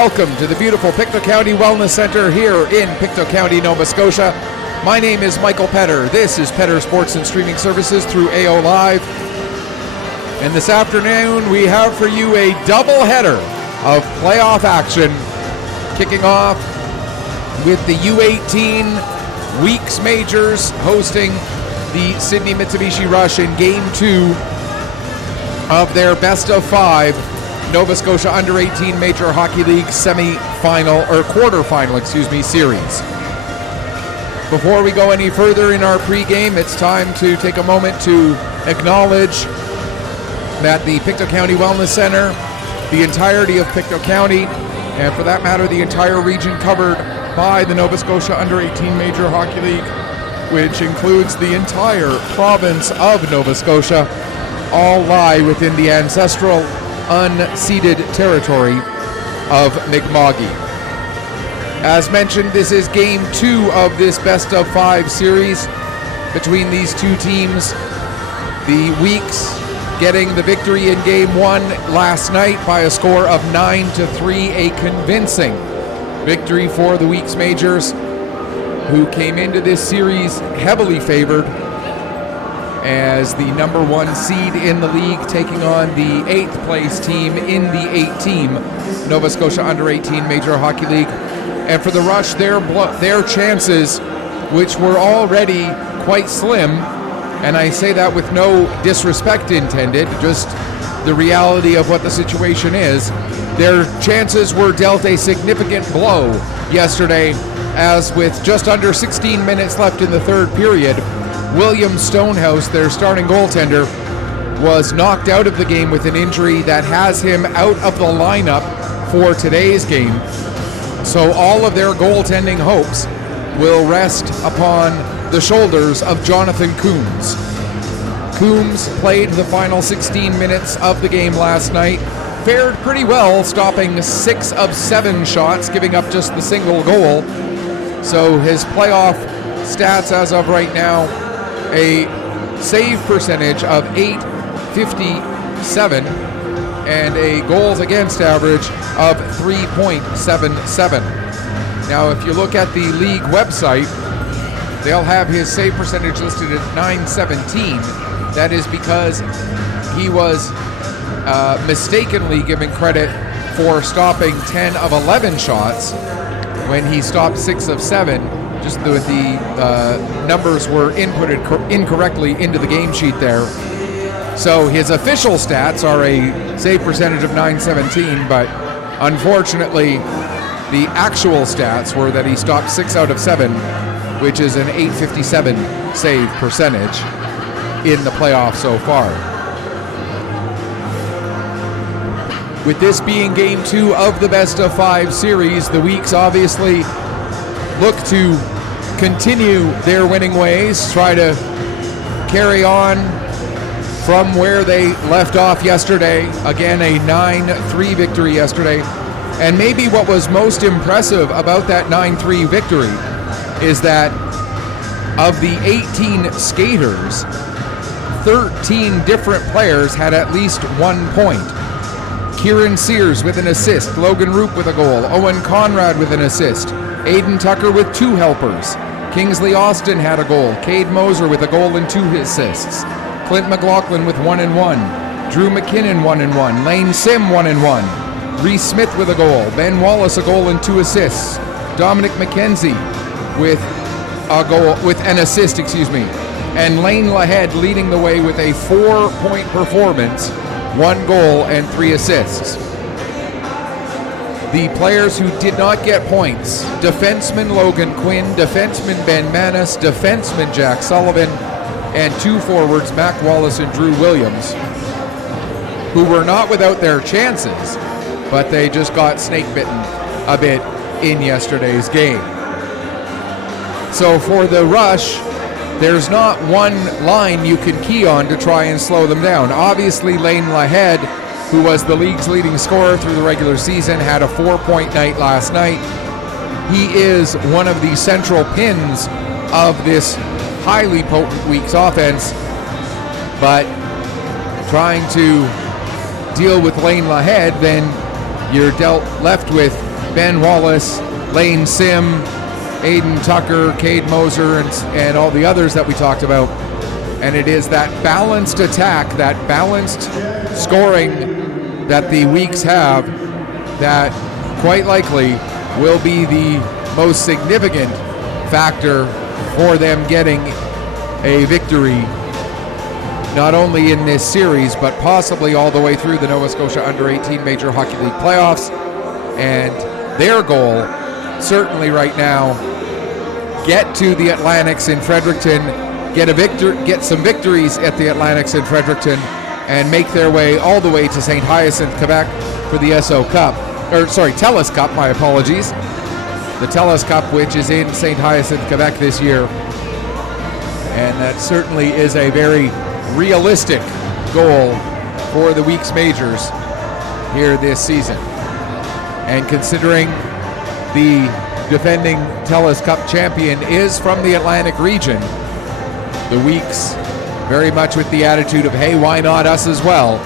Welcome to the beautiful Pictou County Wellness Center here in Pictou County, Nova Scotia. My name is Michael Petter. This is Petter Sports and Streaming Services through AO Live. And this afternoon we have for you a doubleheader of playoff action, kicking off with the U18 Weeks Majors hosting the Sydney Mitsubishi Rush in Game 2 of their best of 5 Nova Scotia Under-18 Major Hockey League quarterfinal series. Before we go any further in our pregame, it's time to take a moment to acknowledge that the Pictou County Wellness Center, the entirety of Pictou County, and for that matter, the entire region covered by the Nova Scotia Under-18 Major Hockey League, which includes the entire province of Nova Scotia, all lie within the ancestral unceded territory of Mi'kma'ki. As mentioned, this is Game 2 of this best of 5 series between these two teams. The Weeks getting the victory in Game 1 last night by a score of 9-3, a convincing victory for the Weeks Majors, who came into this series heavily favored as the number 1 seed in the league, taking on the 8th place team in the 8-team Nova Scotia Under-18 Major Hockey League. And for the Rush, their chances, which were already quite slim, and I say that with no disrespect intended, just the reality of what the situation is, their chances were dealt a significant blow yesterday, as with just under 16 minutes left in the third period, William Stonehouse, their starting goaltender, was knocked out of the game with an injury that has him out of the lineup for today's game. So all of their goaltending hopes will rest upon the shoulders of Jonathan Coombs. Coombs played the final 16 minutes of the game last night, fared pretty well, stopping 6 of 7 shots, giving up just the single goal. So his playoff stats as of right now, a save percentage of .857 and a goals against average of 3.77. Now, if you look at the league website, they'll have his save percentage listed at .917. That is because he was mistakenly given credit for stopping 10 of 11 shots when he stopped 6 of 7. Just the numbers were inputted incorrectly into the game sheet there. So his official stats are a save percentage of .917, but unfortunately the actual stats were that he stopped 6 out of 7, which is an .857 save percentage in the playoffs so far. With this being Game 2 of the best of 5 series, the Weeks obviously look to continue their winning ways, try to carry on from where they left off yesterday. Again, a 9-3 victory yesterday. And maybe what was most impressive about that 9-3 victory is that of the 18 skaters, 13 different players had at least 1 point. Kieran Sears with an assist, Logan Roop with a goal, Owen Conrad with an assist, Aiden Tucker with 2 helpers, Kingsley Austin had a goal, Cade Moser with a goal and 2 assists, Clint McLaughlin with 1 and 1, Drew McKinnon 1 and 1, Lane Sim 1 and 1, Reese Smith with a goal, Ben Wallace a goal and 2 assists, Dominic McKenzie with an assist, and Lane Lahead leading the way with a 4-point performance, 1 goal and 3 assists. The players who did not get points: defenseman Logan Quinn, defenseman Ben Manis, defenseman Jack Sullivan, and 2 forwards, Mac Wallace and Drew Williams, who were not without their chances, but they just got snake bitten a bit in yesterday's game. So for the Rush, there's not one line you can key on to try and slow them down. Obviously, Lane Lahead, who was the league's leading scorer through the regular season, had a 4-point night last night. He is one of the central pins of this highly potent Weeks offense, but trying to deal with Lane Lahead, then you're left with Ben Wallace, Lane Sim, Aiden Tucker, Cade Moser, and all the others that we talked about. And it is that balanced attack, that balanced scoring that the Weeks have that quite likely will be the most significant factor for them getting a victory, not only in this series, but possibly all the way through the Nova Scotia Under-18 Major Hockey League playoffs. And their goal, certainly right now, get to the Atlantics in Fredericton, get some victories at the Atlantics in Fredericton, and make their way all the way to St. Hyacinthe, Quebec for the TELUS Cup, my apologies. The TELUS Cup, which is in St. Hyacinthe, Quebec this year. And that certainly is a very realistic goal for the Weeks Majors here this season. And considering the defending TELUS Cup champion is from the Atlantic region, the Weeks very much with the attitude of, hey, why not us as well,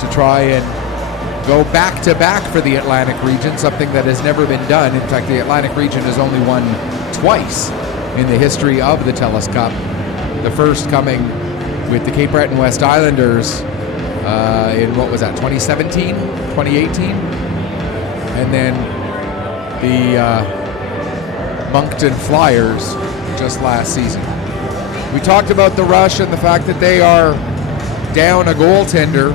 to try and go back-to-back for the Atlantic region, something that has never been done. In fact, the Atlantic region has only won twice in the history of the TELUS Cup. The first coming with the Cape Breton West Islanders in, 2017, 2018? And then the Moncton Flyers just last season. We talked about the Rush and the fact that they are down a goaltender.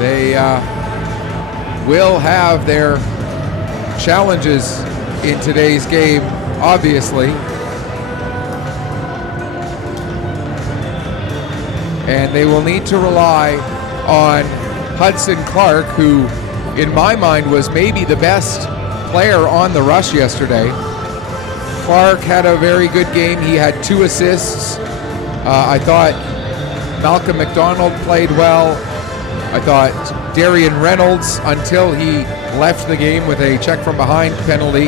They will have their challenges in today's game, obviously. And they will need to rely on Hudson Clark, who, in my mind, was maybe the best player on the Rush yesterday. Clark had a very good game. He had 2 assists. I thought Malcolm McDonald played well. I thought Darian Reynolds, until he left the game with a check from behind penalty,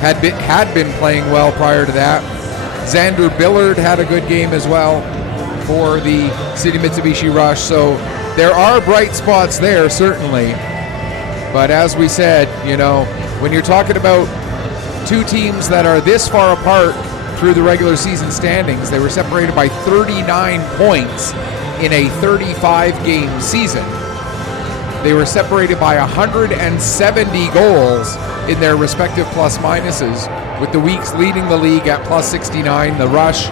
had been playing well prior to that. Xander Billard had a good game as well for the City Mitsubishi Rush. So there are bright spots there, certainly. But as we said, when you're talking about 2 teams that are this far apart through the regular season standings, they were separated by 39 points in a 35-game season. They were separated by 170 goals in their respective plus-minuses, with the Weeks leading the league at plus 69, the Rush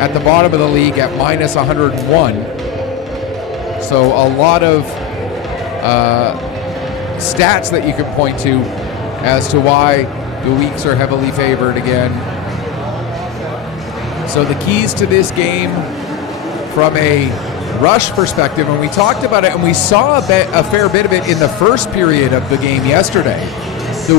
at the bottom of the league at minus 101. So a lot of stats that you can point to as to why the Weeks are heavily favored again. So the keys to this game from a Rush perspective, and we talked about it and we saw a fair bit of it in the first period of the game yesterday. The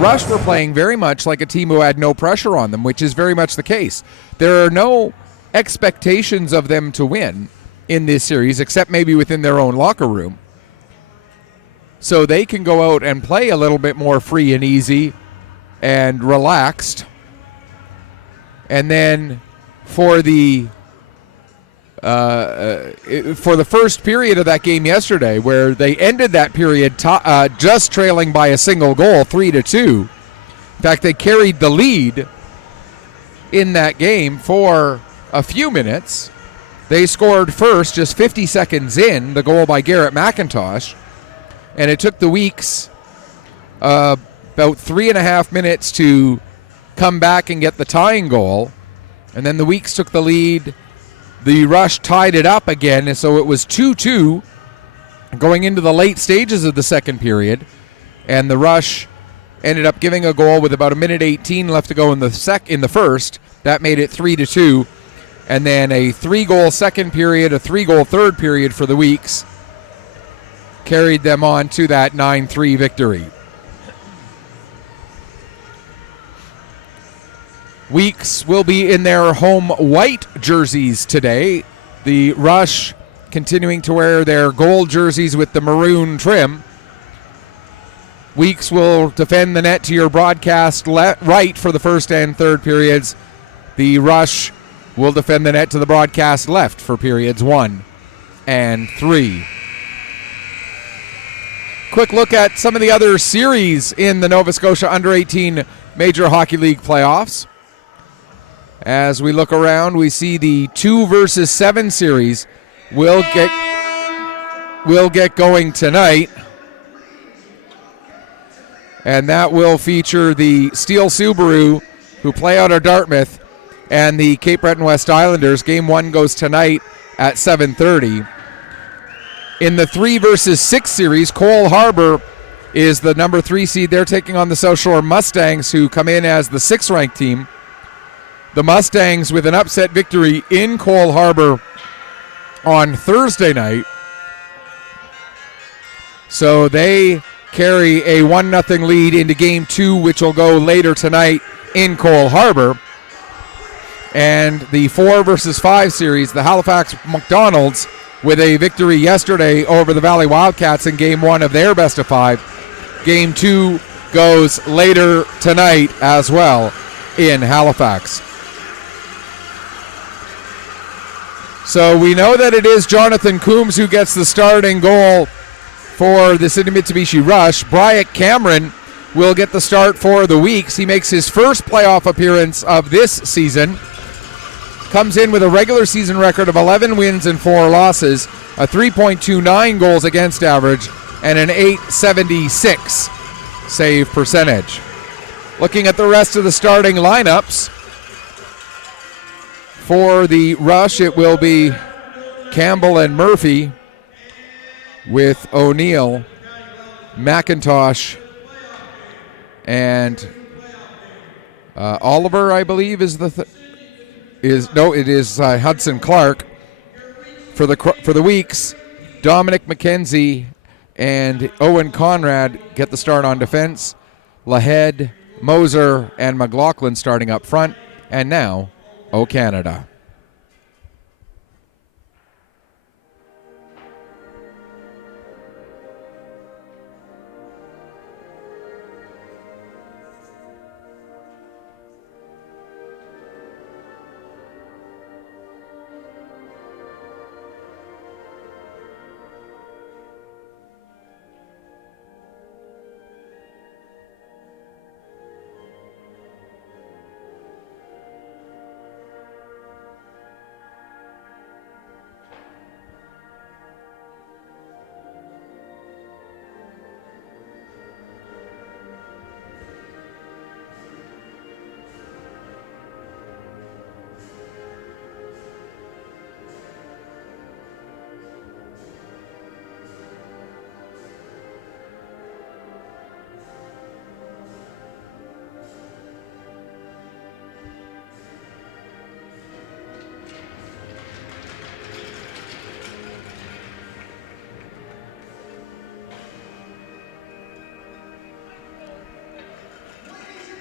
Rush were playing very much like a team who had no pressure on them, which is very much the case. There are no expectations of them to win in this series, except maybe within their own locker room. So they can go out and play a little bit more free and easy and relaxed. And then for the first period of that game yesterday, where they ended that period just trailing by a single goal, 3-2. In fact, they carried the lead in that game for a few minutes. They scored first just 50 seconds in, the goal by Garrett McIntosh. And it took the Weeks about 3.5 minutes to come back and get the tying goal. And then the Weeks took the lead. The Rush tied it up again, and so it was 2-2 going into the late stages of the second period. And the Rush ended up giving a goal with about 1:18 left to go in the first. That made it 3-2. And then a 3-goal second period, a 3-goal third period for the Weeks carried them on to that 9-3 victory. Weeks will be in their home white jerseys today. The Rush continuing to wear their gold jerseys with the maroon trim. Weeks will defend the net to your broadcast right for the first and third periods. The Rush will defend the net to the broadcast left for periods 1 and 3. quick look at some of the other series in the Nova Scotia Under-18 Major Hockey League playoffs. As we look around, we see the 2 versus 7 series will get going tonight. And that will feature the Steel Subaru, who play out of Dartmouth, and the Cape Breton West Islanders. Game 1 goes tonight at 7:30. In the 3 versus 6 series, Cole Harbour is the number 3 seed. They're taking on the South Shore Mustangs, who come in as the 6th-ranked team. The Mustangs with an upset victory in Cole Harbour on Thursday night. So they carry a 1-0 lead into Game 2, which will go later tonight in Cole Harbour. And the 4 versus 5 series, the Halifax McDonald's, with a victory yesterday over the Valley Wildcats in Game 1 of their best-of-5. Game 2 goes later tonight as well in Halifax. So we know that it is Jonathan Coombs who gets the starting goal for the Sydney Mitsubishi Rush. Bryant Cameron will get the start for the Weeks. He makes his first playoff appearance of this season. Comes in with a regular season record of 11 wins and 4 losses, a 3.29 goals against average, and an .876 save percentage. Looking at the rest of the starting lineups, for the Rush, it will be Campbell and Murphy with O'Neill, McIntosh, and Oliver, I believe, is the it is Hudson Clark. For the Weeks, Dominic McKenzie and Owen Conrad get the start on defense. Lahead, Moser, and McLaughlin starting up front. And now, O Canada.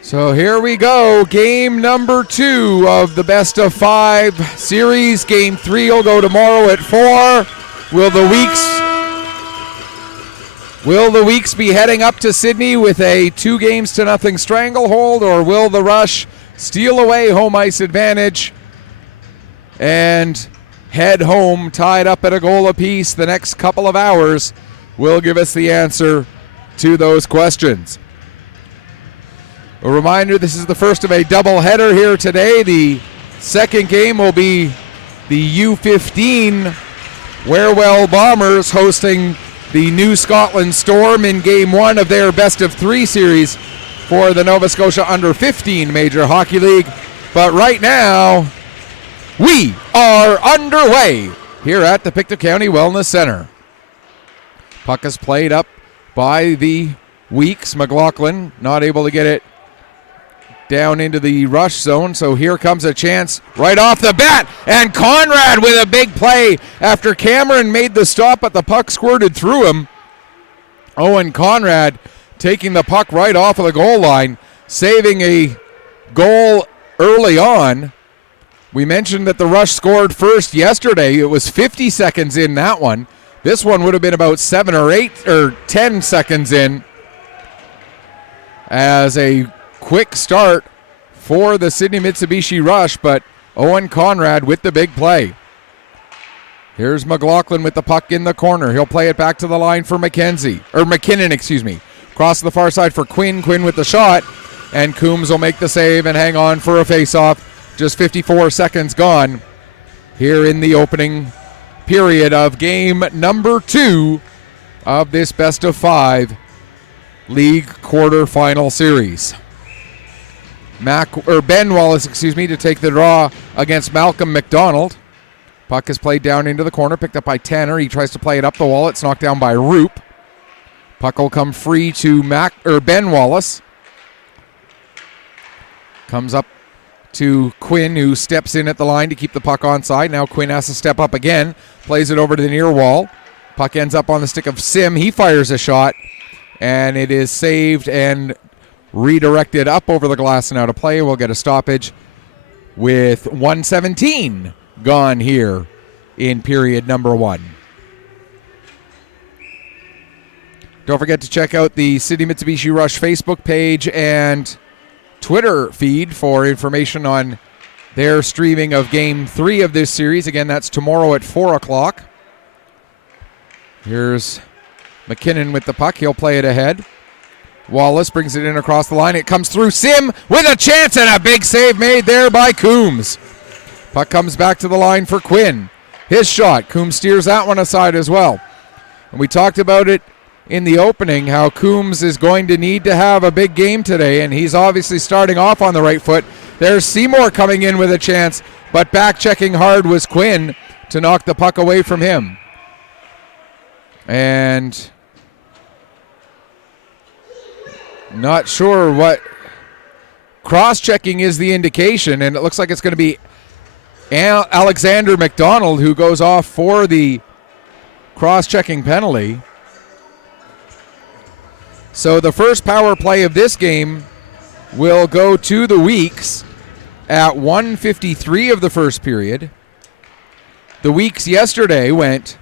So here we go, game number 2 of the best-of-5 series. Game 3 will go tomorrow at 4. Will the Weeks be heading up to Sydney with a 2-0 stranglehold, or will the Rush steal away home ice advantage and head home tied up at a goal apiece? The next couple of hours will give us the answer to those questions. A reminder, this is the first of a doubleheader here today. The second game will be the U15 Warewell Bombers hosting the New Scotland Storm in Game 1 of their best-of-3 series for the Nova Scotia Under-15 Major Hockey League. But right now, we are underway here at the Pictou County Wellness Center. Puck is played up by the Weeks. McLaughlin not able to get it down into the Rush zone, so here comes a chance right off the bat, and Conrad with a big play after Cameron made the stop, but the puck squirted through him. Owen Conrad taking the puck right off of the goal line, saving a goal early on. We mentioned that the Rush scored first yesterday. It was 50 seconds in that one. This one would have been about 7 or 8 or 10 seconds in, as a quick start for the Sydney Mitsubishi Rush, but Owen Conrad with the big play. Here's McLaughlin with the puck in the corner. He'll play it back to the line for McKinnon. Cross to the far side for Quinn. Quinn with the shot. And Coombs will make the save and hang on for a face-off. Just 54 seconds gone here in the opening period of game number 2 of this best-of-5 league quarterfinal series. Ben Wallace, to take the draw against Malcolm McDonald. Puck is played down into the corner, picked up by Tanner. He tries to play it up the wall. It's knocked down by Roop. Puck will come free to Ben Wallace. Comes up to Quinn, who steps in at the line to keep the puck onside. Now Quinn has to step up again. Plays it over to the near wall. Puck ends up on the stick of Sim. He fires a shot, and it is saved and redirected up over the glass and out of play. We'll get a stoppage with 1:17 gone here in period number 1. Don't forget to check out the City Mitsubishi Rush Facebook page and Twitter feed for information on their streaming of Game 3 of this series. Again, that's tomorrow at 4 o'clock. Here's McKinnon with the puck. He'll play it ahead. Wallace brings it in across the line. It comes through. Sim with a chance and a big save made there by Coombs. Puck comes back to the line for Quinn. His shot. Coombs steers that one aside as well. And we talked about it in the opening, how Coombs is going to need to have a big game today, and he's obviously starting off on the right foot. There's Seymour coming in with a chance, but back-checking hard was Quinn to knock the puck away from him. And not sure what cross-checking is the indication, and it looks like it's going to be Alexander McDonald who goes off for the cross-checking penalty. So the first power play of this game will go to the Weeks at 1:53 of the first period. The Weeks yesterday went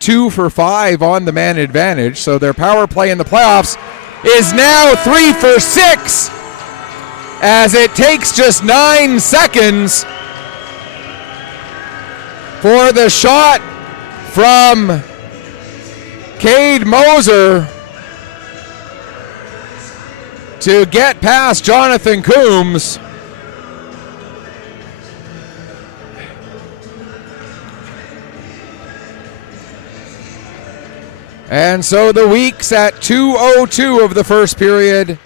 2 for 5 on the man advantage, so their power play in the playoffs is now 3 for 6 as it takes just 9 seconds for the shot from Cade Moser to get past Jonathan Coombs. And so the Weeks at 2:02 of the first period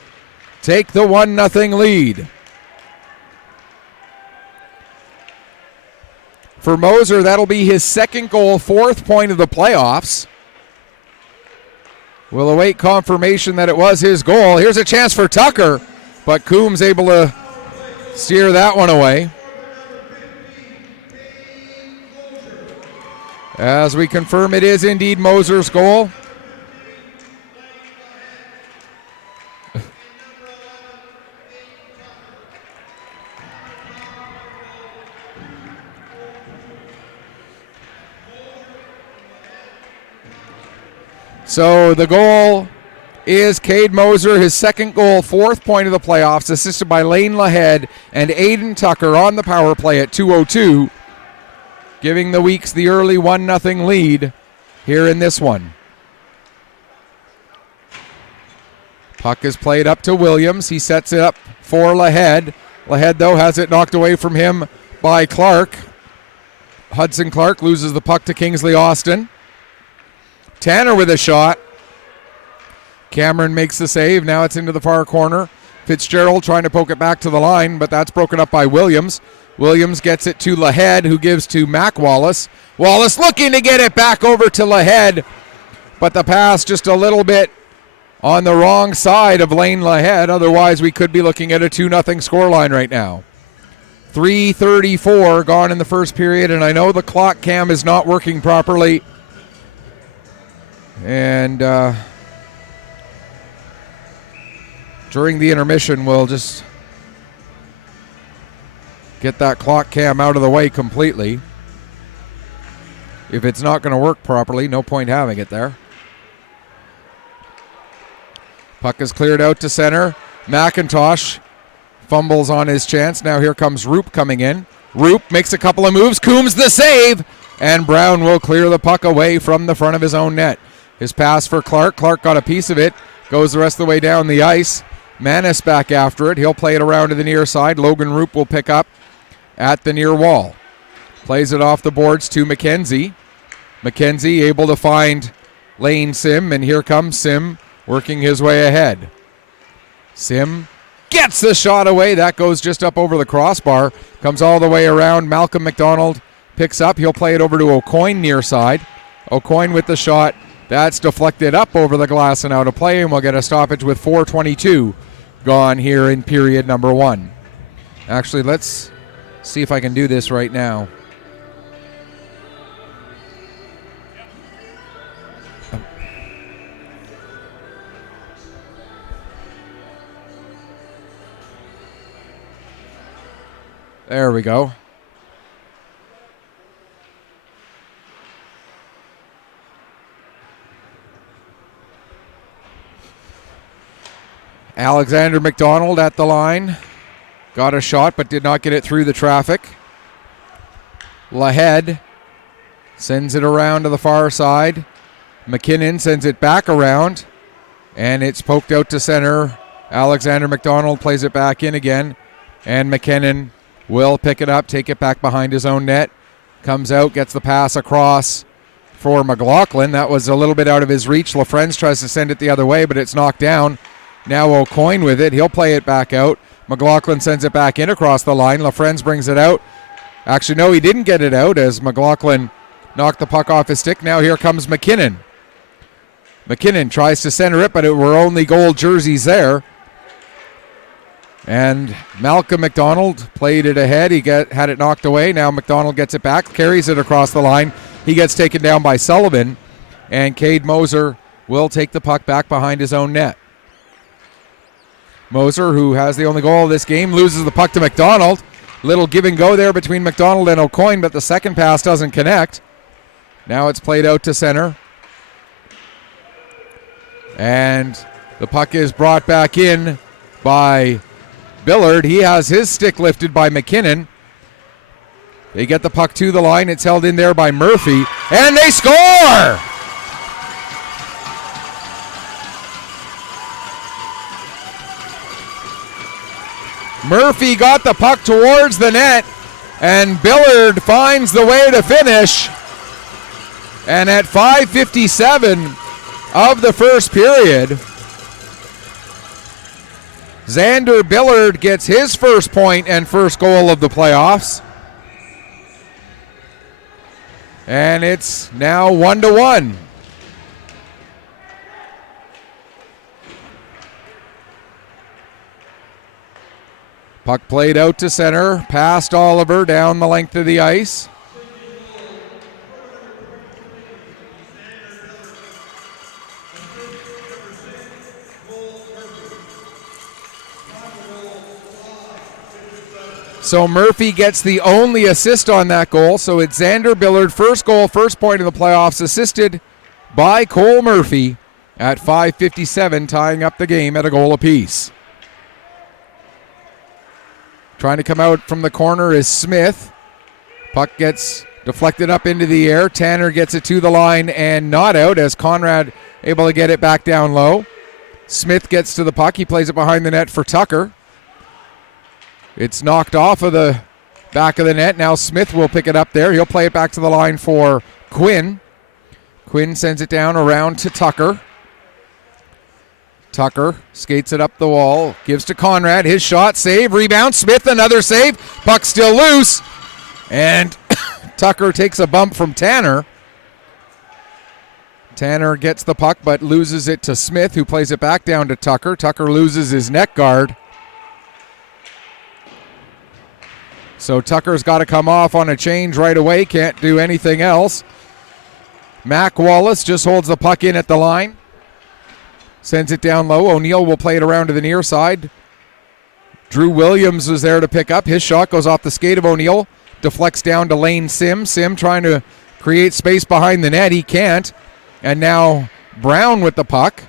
take the 1-0 lead. For Moser, that'll be his second goal, 4th point of the playoffs. We'll await confirmation that it was his goal. Here's a chance for Tucker, but Coombs able to steer that one away. As we confirm, it is indeed Moser's goal. So the goal is Cade Moser, his second goal, 4th point of the playoffs, assisted by Lane Lahead and Aiden Tucker on the power play at 2:02, giving the Weeks the early 1-0 lead here in this one. Puck is played up to Williams. He sets it up for Lahead. Lahead, though, has it knocked away from him by Clark. Hudson Clark loses the puck to Kingsley Austin. Tanner with a shot. Cameron makes the save. Now it's into the far corner. Fitzgerald trying to poke it back to the line, but that's broken up by Williams. Williams gets it to Lahead, who gives to Mac Wallace. Wallace looking to get it back over to Lahead, but the pass just a little bit on the wrong side of Lane Lahead. Otherwise, we could be looking at a 2-0 scoreline right now. 3:34 gone in the first period, and I know the clock cam is not working properly. And during the intermission, we'll just get that clock cam out of the way completely. If it's not going to work properly, no point having it there. Puck is cleared out to center. McIntosh fumbles on his chance. Now here comes Roop coming in. Roop makes a couple of moves. Coombs the save. and Brown will clear the puck away from the front of his own net. His pass for Clark. Clark got a piece of it, goes the rest of the way down the ice. Manis back after it. He'll play it around to the near side. Logan Roop will pick up at the near wall. Plays it off the boards to McKenzie. McKenzie able to find Lane Sim, and here comes Sim working his way ahead. Sim gets the shot away. That goes just up over the crossbar. Comes all the way around. Malcolm McDonald picks up. He'll play it over to O'Coin near side. O'Coin with the shot. That's deflected up over the glass and out of play, and we'll get a stoppage with 4:22 gone here in period number 1. Actually, let's see if I can do this right now. There we go. Alexander McDonald at the line. Got a shot but did not get it through the traffic. Lahead sends it around to the far side. McKinnon sends it back around, and it's poked out to center. Alexander McDonald plays it back in again, and McKinnon will pick it up, take it back behind his own net. Comes out, gets the pass across for McLaughlin. That was a little bit out of his reach. LaFrenz tries to send it the other way, but it's knocked down. Now O'Coin with it. He'll play it back out. McLaughlin sends it back in across the line. LaFrenz brings it out. Actually, no, he didn't get it out as McLaughlin knocked the puck off his stick. Now here comes McKinnon. McKinnon tries to center it, but it were only gold jerseys there. And Malcolm McDonald played it ahead. He had it knocked away. Now McDonald gets it back, carries it across the line. He gets taken down by Sullivan, and Cade Moser will take the puck back behind his own net. Moser, who has the only goal of this game, loses the puck to McDonald. Little give and go there between McDonald and O'Coin, but the second pass doesn't connect. Now it's played out to center. And the puck is brought back in by Billard. He has his stick lifted by McKinnon. They get the puck to the line. It's held in there by Murphy, and they score! Murphy got the puck towards the net, and Billard finds the way to finish. And at 5:57 of the first period, Xander Billard gets his first point and first goal of the playoffs. And it's now 1-1. Puck played out to center, past Oliver down the length of the ice. So Murphy gets the only assist on that goal. So it's Xander Billard, first goal, first point of the playoffs, assisted by Cole Murphy at 5:57, tying up the game at a goal apiece. Trying to come out from the corner is Smith. Puck gets deflected up into the air. Tanner gets it to the line and not out as Conrad able to get it back down low. Smith gets to the puck. He plays it behind the net for Tucker. It's knocked off of the back of the net. Now Smith will pick it up there. He'll play it back to the line for Quinn. Quinn sends it down around to Tucker. Tucker skates it up the wall, gives to Conrad. His shot, save, rebound. Smith, another save. Puck still loose. And Tucker takes a bump from Tanner. Tanner gets the puck but loses it to Smith, who plays it back down to Tucker. Tucker loses his net guard. So Tucker's got to come off on a change right away. Can't do anything else. Mac Wallace just holds the puck in at the line. Sends it down low. O'Neill will play it around to the near side. Drew Williams was there to pick up. His shot goes off the skate of O'Neill. Deflects down to Lane Sim. Sim trying to create space behind the net. He can't. And now Brown with the puck.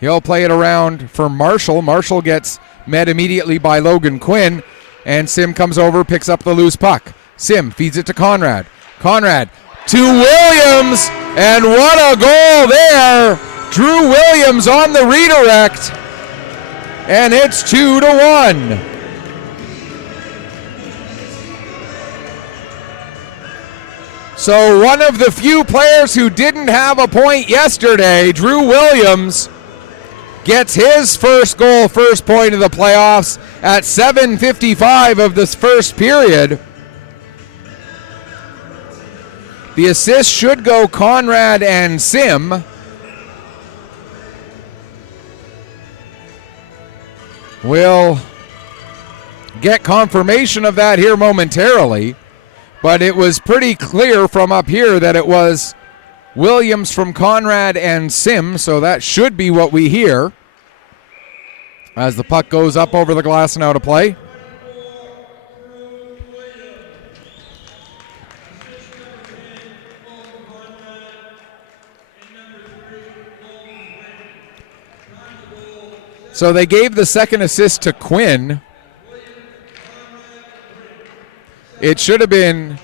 He'll play it around for Marshall. Marshall gets met immediately by Logan Quinn. And Sim comes over, picks up the loose puck. Sim feeds it to Conrad. Conrad to Williams, and what a goal there. Drew Williams on the redirect, and it's 2-1. So one of the few players who didn't have a point yesterday, Drew Williams, gets his first goal, first point of the playoffs at 7:55 of this first period. The assist should go Conrad and Sim. We'll get confirmation of that here momentarily, but it was pretty clear from up here that it was Williams from Conrad and Sim, so that should be what we hear as the puck goes up over the glass and out of play. So they gave the second assist to Quinn. It should have been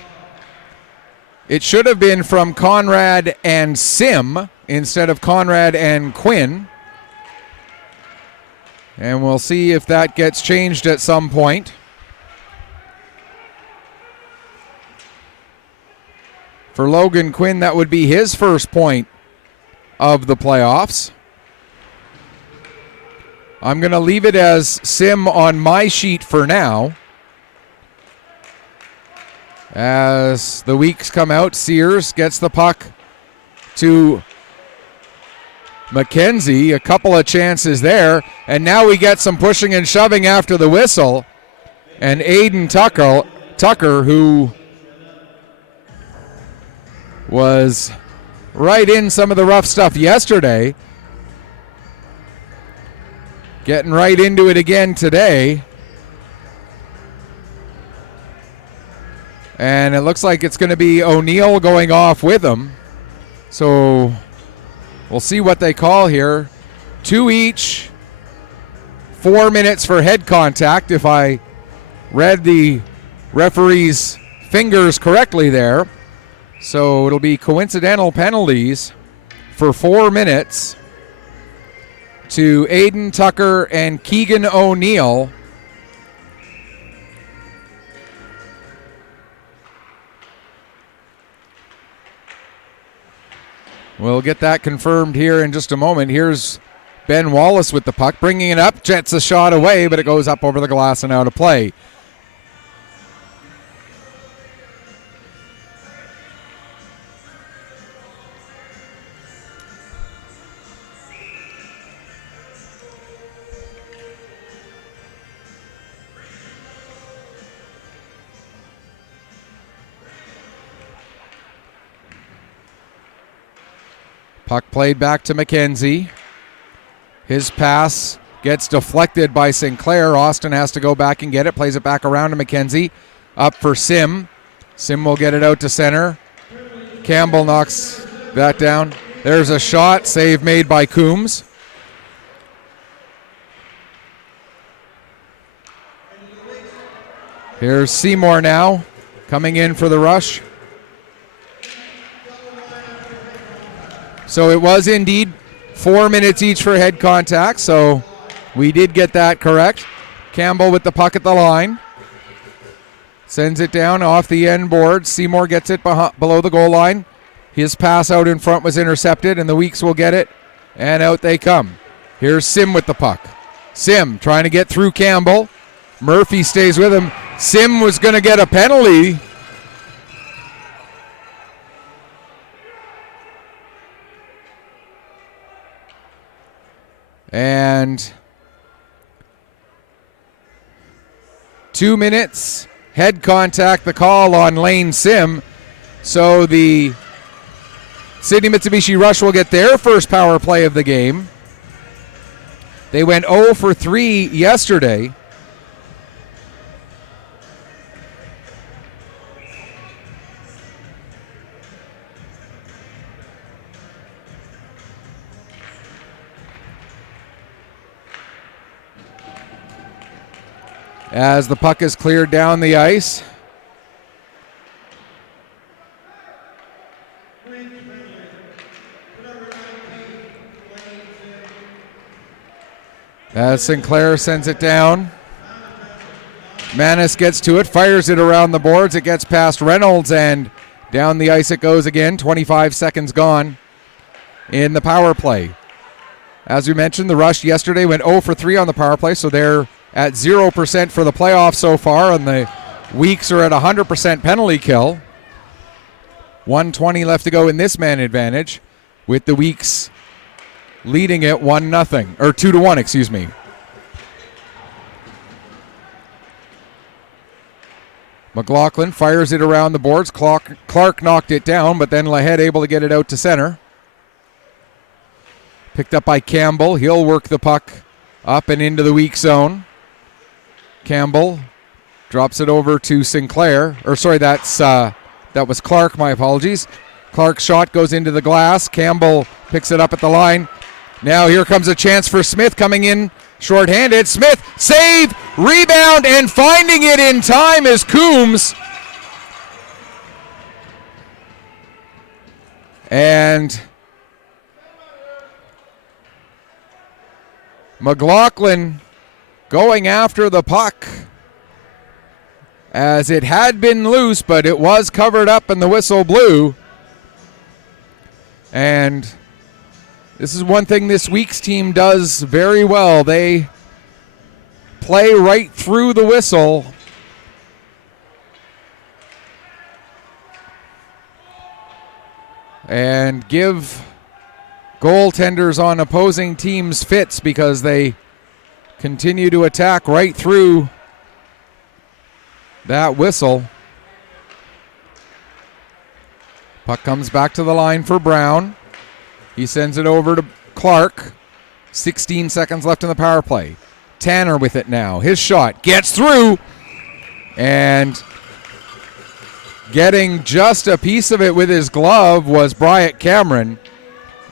from Conrad and Sim instead of Conrad and Quinn. And we'll see if that gets changed at some point. For Logan Quinn, that would be his first point of the playoffs. I'm going to leave it as Sim on my sheet for now. As the weeks come out, Sears gets the puck to McKenzie. A couple of chances there. And now we get some pushing and shoving after the whistle. And Aiden Tucker, who was right in some of the rough stuff yesterday, getting right into it again today. And it looks like it's going to be O'Neill going off with him. So we'll see what they call here. 2 each. 4 minutes for head contact, if I read the referee's fingers correctly there. So it'll be coincidental penalties for 4 minutes to Aiden Tucker and Keegan O'Neill. We'll get that confirmed here in just a moment. Here's Ben Wallace with the puck, bringing it up, jets a shot away, but it goes up over the glass and out of play. Puck played back to McKenzie. His pass gets deflected by Sinclair. Austin has to go back and get it. Plays it back around to McKenzie. Up for Sim. Sim will get it out to center. Campbell knocks that down. There's a shot. Save made by Coombs. Here's Seymour now coming in for the rush. So it was indeed 4 minutes each for head contact, so we did get that correct. Campbell with the puck at the line. Sends it down off the end board. Seymour gets it below the goal line. His pass out in front was intercepted, and the Weeks will get it, and out they come. Here's Sim with the puck. Sim trying to get through Campbell. Murphy stays with him. Sim was going to get a penalty. And 2 minutes, head contact, the call on Lane Sim. So the Sydney Mitsubishi Rush will get their first power play of the game. They went 0 for 3 yesterday. As the puck is cleared down the ice. As Sinclair sends it down. Manis gets to it, fires it around the boards. It gets past Reynolds, and down the ice it goes again. 25 seconds gone in the power play. As we mentioned, the Rush yesterday went 0 for 3 on the power play, so they're at 0% for the playoffs so far, and the Weeks are at 100% penalty kill. 1:20 left to go in this man advantage, with the Weeks leading it 1-0, or 2-1, excuse me. McLaughlin fires it around the boards. Clark knocked it down, but then Lahead able to get it out to center. Picked up by Campbell. He'll work the puck up and into the weak zone. Campbell drops it over to Sinclair. Or sorry, that was Clark, my apologies. Clark's shot goes into the glass. Campbell picks it up at the line. Now here comes a chance for Smith coming in shorthanded. Smith, save, rebound, and finding it in time is Coombs. And McLaughlin going after the puck as it had been loose, but it was covered up and the whistle blew. And this is one thing this week's team does very well. They play right through the whistle. And give goaltenders on opposing teams fits because they continue to attack right through that whistle. Puck comes back to the line for Brown. He sends it over to Clark. 16 seconds left in the power play. Tanner with it now. His shot gets through. And getting just a piece of it with his glove was Bryant Cameron.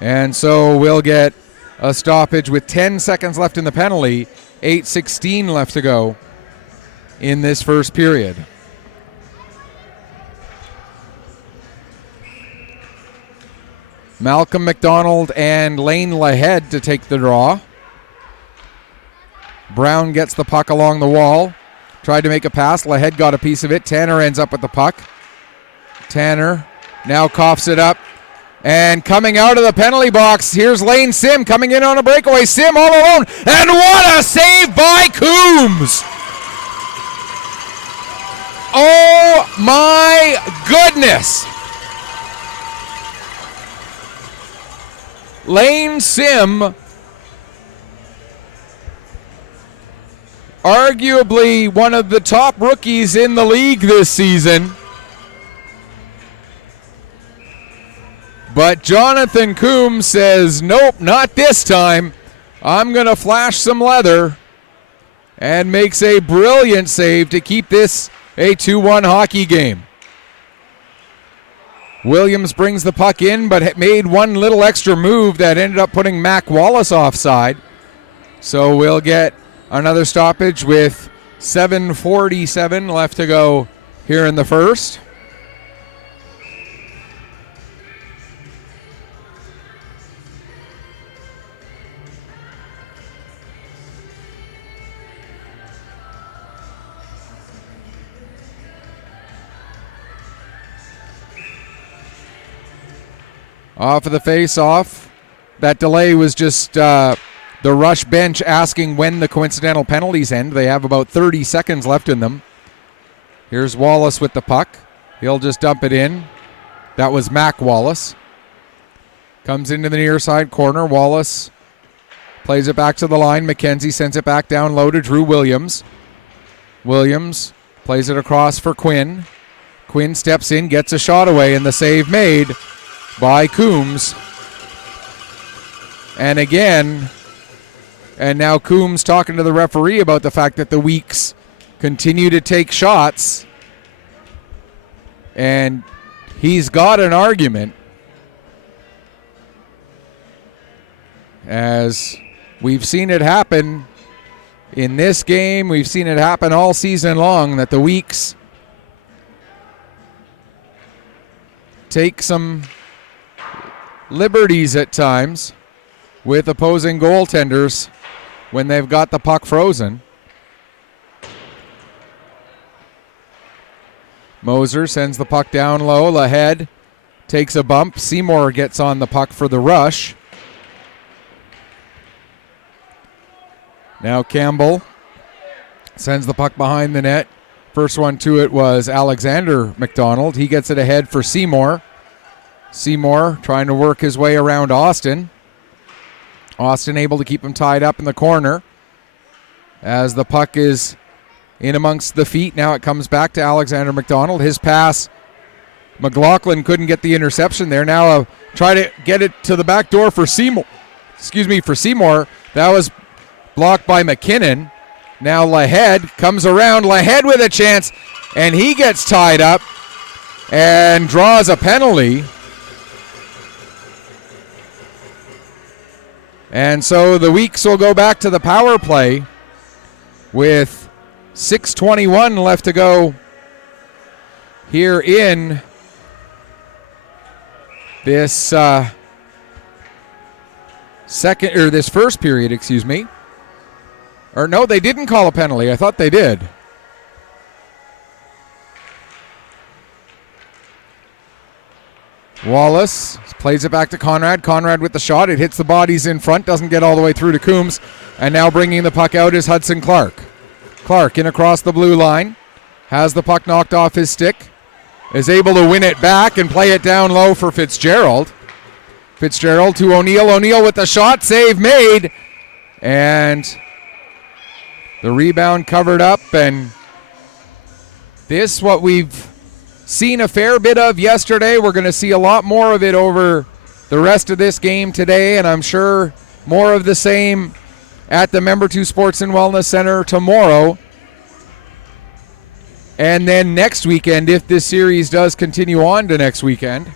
And so we'll get a stoppage with 10 seconds left in the penalty. 8:16 left to go in this first period. Malcolm McDonald and Lane Lahead to take the draw. Brown gets the puck along the wall. Tried to make a pass. Lahead got a piece of it. Tanner ends up with the puck. Tanner now coughs it up. And coming out of the penalty box, here's Lane Sim coming in on a breakaway. Sim all alone. And what a save by Coombs! Oh my goodness! Lane Sim, arguably one of the top rookies in the league this season. But Jonathan Coombs says, nope, not this time. I'm going to flash some leather, and makes a brilliant save to keep this a 2-1 hockey game. Williams brings the puck in, but made one little extra move that ended up putting Mac Wallace offside. So we'll get another stoppage with 7:47 left to go here in the first. Off of the face-off. That delay was just the Rush bench asking when the coincidental penalties end. They have about 30 seconds left in them. Here's Wallace with the puck. He'll just dump it in. That was Mac Wallace. Comes into the near side corner. Wallace plays it back to the line. McKenzie sends it back down low to Drew Williams. Williams plays it across for Quinn. Quinn steps in, gets a shot away, and the save made by Coombs. And again, and now Coombs talking to the referee about the fact that the Weeks continue to take shots. And he's got an argument. As we've seen it happen in this game, we've seen it happen all season long, that the Weeks take some liberties at times with opposing goaltenders. when they've got the puck frozen. Moser sends the puck down low. Lahead takes a bump. Seymour gets on the puck for the rush. Now Campbell sends the puck behind the net. First one to it was Alexander McDonald. He gets it ahead for Seymour. Seymour trying to work his way around Austin. Austin able to keep him tied up in the corner. As the puck is in amongst the feet, now it comes back to Alexander McDonald. His pass, McLaughlin couldn't get the interception there. Now try to get it to the back door for Seymour. For Seymour. That was blocked by McKinnon. Now Lahead comes around. Lahead with a chance, and he gets tied up and draws a penalty. And so the Weeks will go back to the power play with 6:21 left to go here in this this first period, excuse me. Or no, they didn't call a penalty. I thought they did. Wallace plays it back to Conrad. Conrad with the shot. It hits the bodies in front. Doesn't get all the way through to Coombs. And now bringing the puck out is Hudson Clark. Clark in across the blue line. Has the puck knocked off his stick. Is able to win it back and play it down low for Fitzgerald. Fitzgerald to O'Neill. O'Neill with the shot. Save made. And the rebound covered up. And this, what we've seen a fair bit of yesterday. We're going to see a lot more of it over the rest of this game today, and I'm sure more of the same at the Member 2 Sports and Wellness Center tomorrow. And then next weekend, if this series does continue on to next weekend.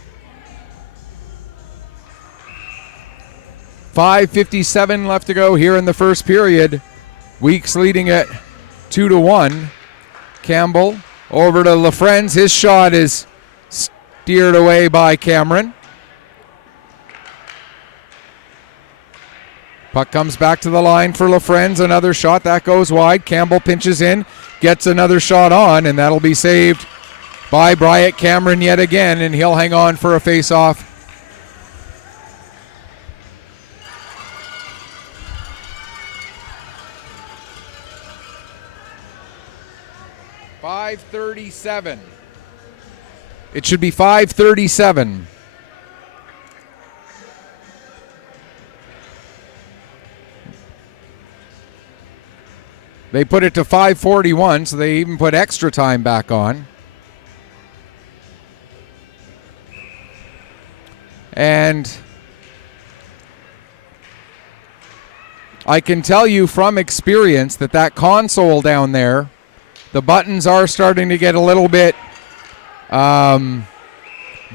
5:57 left to go here in the first period. Weeks leading at 2-1. Campbell over to LaFrenz. His shot is steered away by Cameron. Puck comes back to the line for LaFrenz. Another shot. That goes wide. Campbell pinches in. Gets another shot on, and that'll be saved by Bryant Cameron yet again, and he'll hang on for a face-off. .537. It should be 5:37. They put it to 5:41, so they even put extra time back on. And I can tell you from experience that console down there, the buttons are starting to get a little bit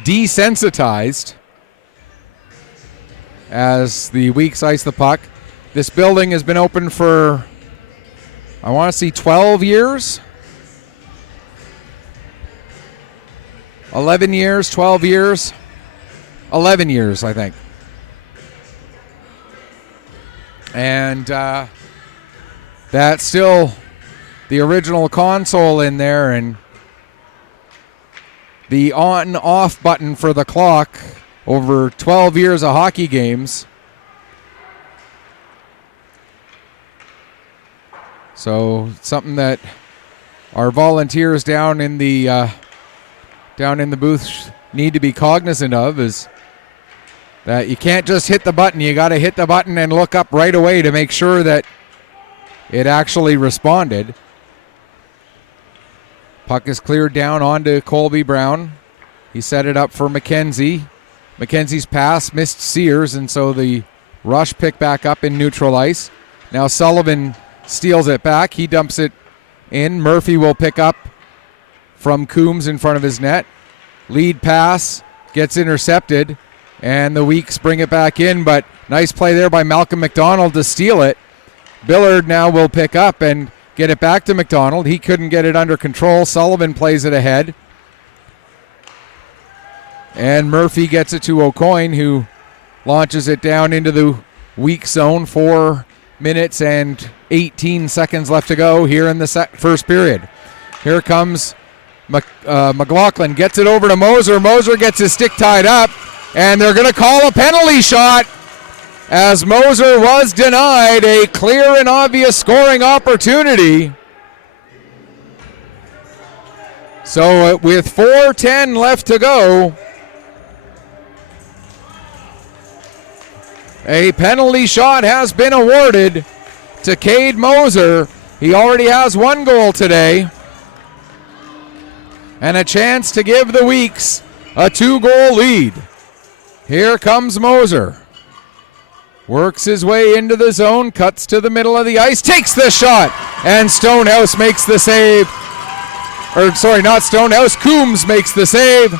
desensitized as the Weeks ice the puck. This building has been open for, I want to see 12 years? 11 years, 12 years? 11 years, I think. And that's still the original console in there, and the on-off button for the clock over 12 years of hockey games. So something that our volunteers down in the booth need to be cognizant of is that you can't just hit the button. You got to hit the button and look up right away to make sure that it actually responded. Puck is cleared down onto Colby Brown. He set it up for McKenzie. McKenzie's pass missed Sears, and so the rush picked back up in neutral ice. Now Sullivan steals it back. He dumps it in. Murphy will pick up from Coombs in front of his net. Lead pass gets intercepted, and the Weeks bring it back in, but nice play there by Malcolm McDonald to steal it. Billard now will pick up and get it back to McDonald. He couldn't get it under control. Sullivan plays it ahead. And Murphy gets it to O'Coin, who launches it down into the weak zone for minutes and 18 seconds left to go here in the first period. Here comes McLaughlin, gets it over to Moser. Moser gets his stick tied up, and they're going to call a penalty shot as Moser was denied a clear and obvious scoring opportunity. So with 4:10 left to go, a penalty shot has been awarded to Cade Moser. He already has one goal today, and a chance to give the Weeks a 2-goal lead. Here comes Moser. Works his way into the zone, cuts to the middle of the ice, takes the shot, and Stonehouse makes the save. Or sorry, not Stonehouse, Coombs makes the save.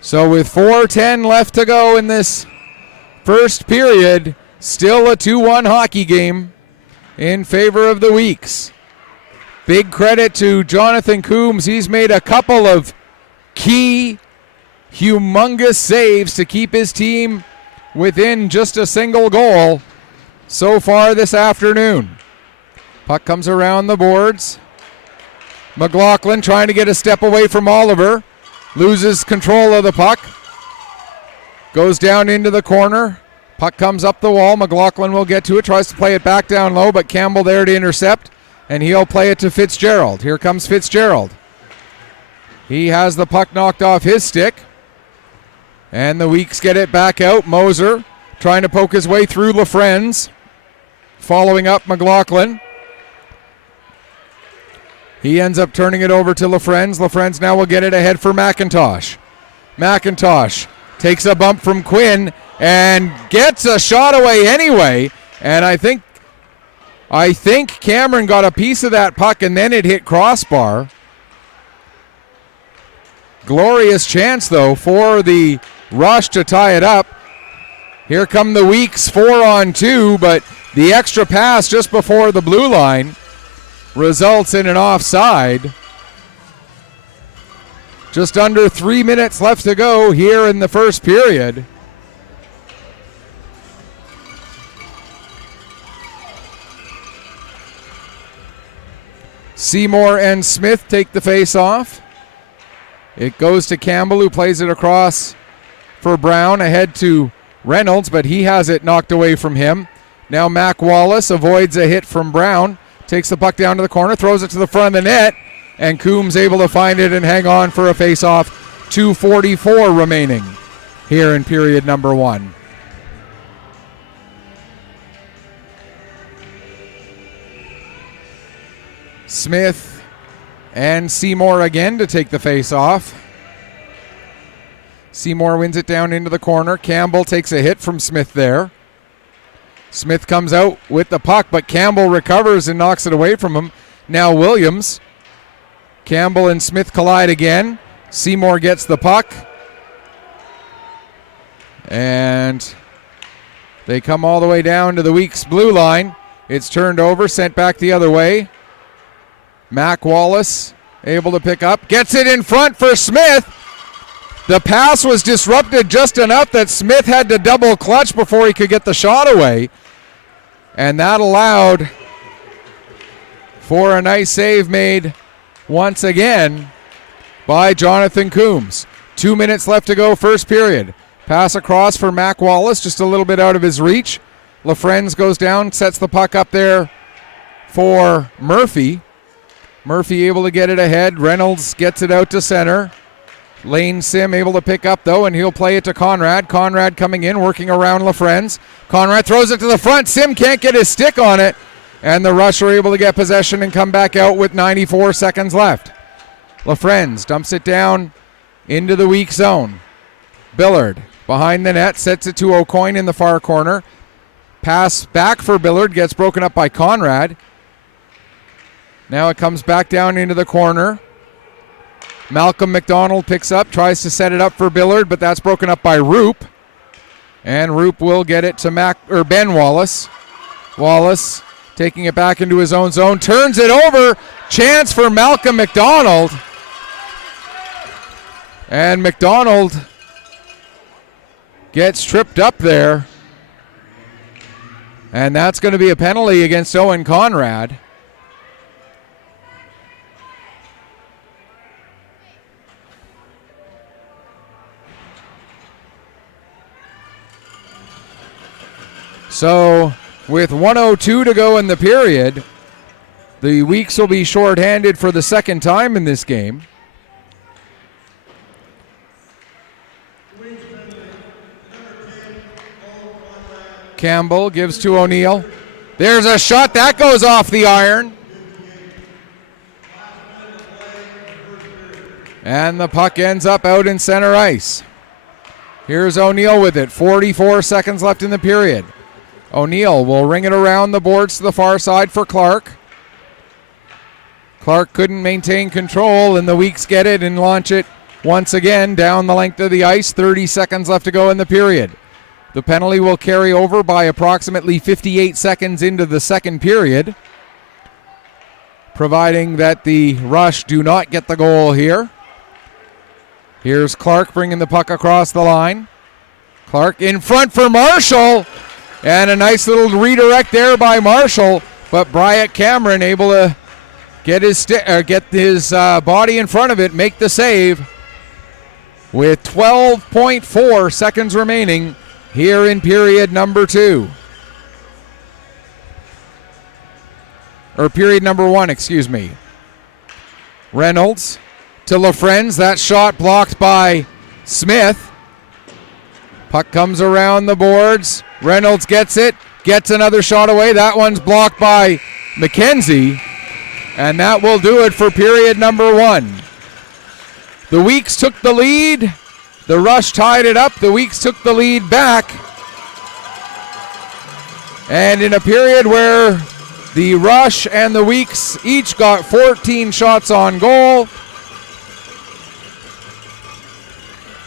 So with 4:10 left to go in this first period, still a 2-1 hockey game in favor of the Weeks. Big credit to Jonathan Coombs. He's made a couple of key, humongous saves to keep his team within just a single goal so far this afternoon. Puck comes around the boards. McLaughlin trying to get a step away from Oliver. Loses control of the puck. Goes down into the corner. Puck comes up the wall. McLaughlin will get to it. Tries to play it back down low, but Campbell there to intercept. And he'll play it to Fitzgerald. Here comes Fitzgerald. He has the puck knocked off his stick. And the Weeks get it back out. Moser trying to poke his way through LaFrenz. Following up McLaughlin. He ends up turning it over to LaFrenz. LaFrenz now will get it ahead for McIntosh. McIntosh takes a bump from Quinn and gets a shot away anyway. And I think Cameron got a piece of that puck and then it hit crossbar. Glorious chance, though, for the Rush to tie it up. Here come the Weeks 4-on-2, but the extra pass just before the blue line results in an offside. Just under 3 minutes left to go here in the first period. Seymour and Smith take the face off. It goes to Campbell, who plays it across for Brown, ahead to Reynolds, but he has it knocked away from him. Now Mac Wallace avoids a hit from Brown, takes the puck down to the corner, throws it to the front of the net, and Coombs able to find it and hang on for a face-off. 2:44 remaining here in period number 1. Smith and Seymour again to take the face-off. Seymour wins it down into the corner. Campbell takes a hit from Smith there. Smith comes out with the puck, but Campbell recovers and knocks it away from him. Now Williams. Campbell and Smith collide again. Seymour gets the puck. And they come all the way down to the Weeks blue line. It's turned over, sent back the other way. Mac Wallace able to pick up. Gets it in front for Smith. The pass was disrupted just enough that Smith had to double clutch before he could get the shot away. And that allowed for a nice save made once again by Jonathan Coombs. 2 minutes left to go, first period. Pass across for Mac Wallace, just a little bit out of his reach. LaFrenz goes down, sets the puck up there for Murphy. Murphy able to get it ahead. Reynolds gets it out to center. Lane Sim able to pick up, though, and he'll play it to Conrad. Conrad coming in, working around LaFrenz. Conrad throws it to the front. Sim can't get his stick on it. And the Rush are able to get possession and come back out with 94 seconds left. LaFrenz dumps it down into the weak zone. Billard behind the net, sets it to O'Coin in the far corner. Pass back for Billard, gets broken up by Conrad. Now it comes back down into the corner. Malcolm McDonald picks up, tries to set it up for Billard, but that's broken up by Roop. And Roop will get it to Ben Wallace. Wallace taking it back into his own zone, turns it over, chance for Malcolm McDonald. And McDonald gets tripped up there. And that's going to be a penalty against Owen Conrad. So with 1:02 to go in the period, the Weeks will be shorthanded for the second time in this game. Campbell gives to O'Neill. There's a shot that goes off the iron. And the puck ends up out in center ice. Here's O'Neill with it. 44 seconds left in the period. O'Neill will ring it around the boards to the far side for Clark. Clark couldn't maintain control, and the Weeks get it and launch it once again down the length of the ice. 30 seconds left to go in the period. The penalty will carry over by approximately 58 seconds into the second period, providing that the Rush do not get the goal here. Here's Clark bringing the puck across the line. Clark in front for Marshall, and a nice little redirect there by Marshall, but Bryant Cameron able to get his body in front of it, make the save with 12.4 seconds remaining here in period number 2. Or period number 1, excuse me. Reynolds to LaFrenz. That shot blocked by Smith. Puck comes around the boards. Reynolds gets it. Gets another shot away. That one's blocked by McKenzie. And that will do it for period number 1. The Weeks took the lead. The Rush tied it up. The Weeks took the lead back. And in a period where the Rush and the Weeks each got 14 shots on goal,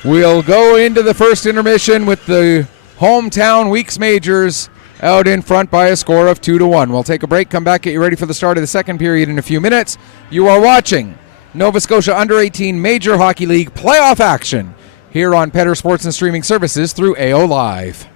we'll go into the first intermission with the hometown Weeks Majors out in front by a score of 2-1. We'll take a break, come back, get you ready for the start of the second period in a few minutes. You are watching Nova Scotia Under-18 Major Hockey League playoff action here on Petter Sports and Streaming Services through AO Live.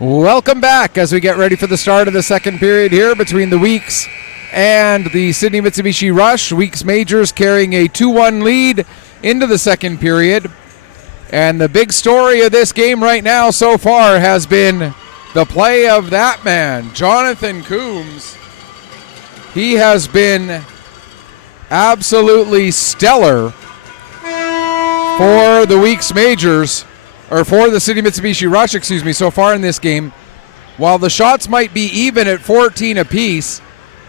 Welcome back as we get ready for the start of the second period here between the Weeks and the Sydney Mitsubishi Rush. Weeks Majors carrying a 2-1 lead into the second period. And the big story of this game right now so far has been the play of that man, Jonathan Coombs. He has been absolutely stellar for the Weeks Majors, or for the City Mitsubishi Rush, so far in this game. While the shots might be even at 14 apiece,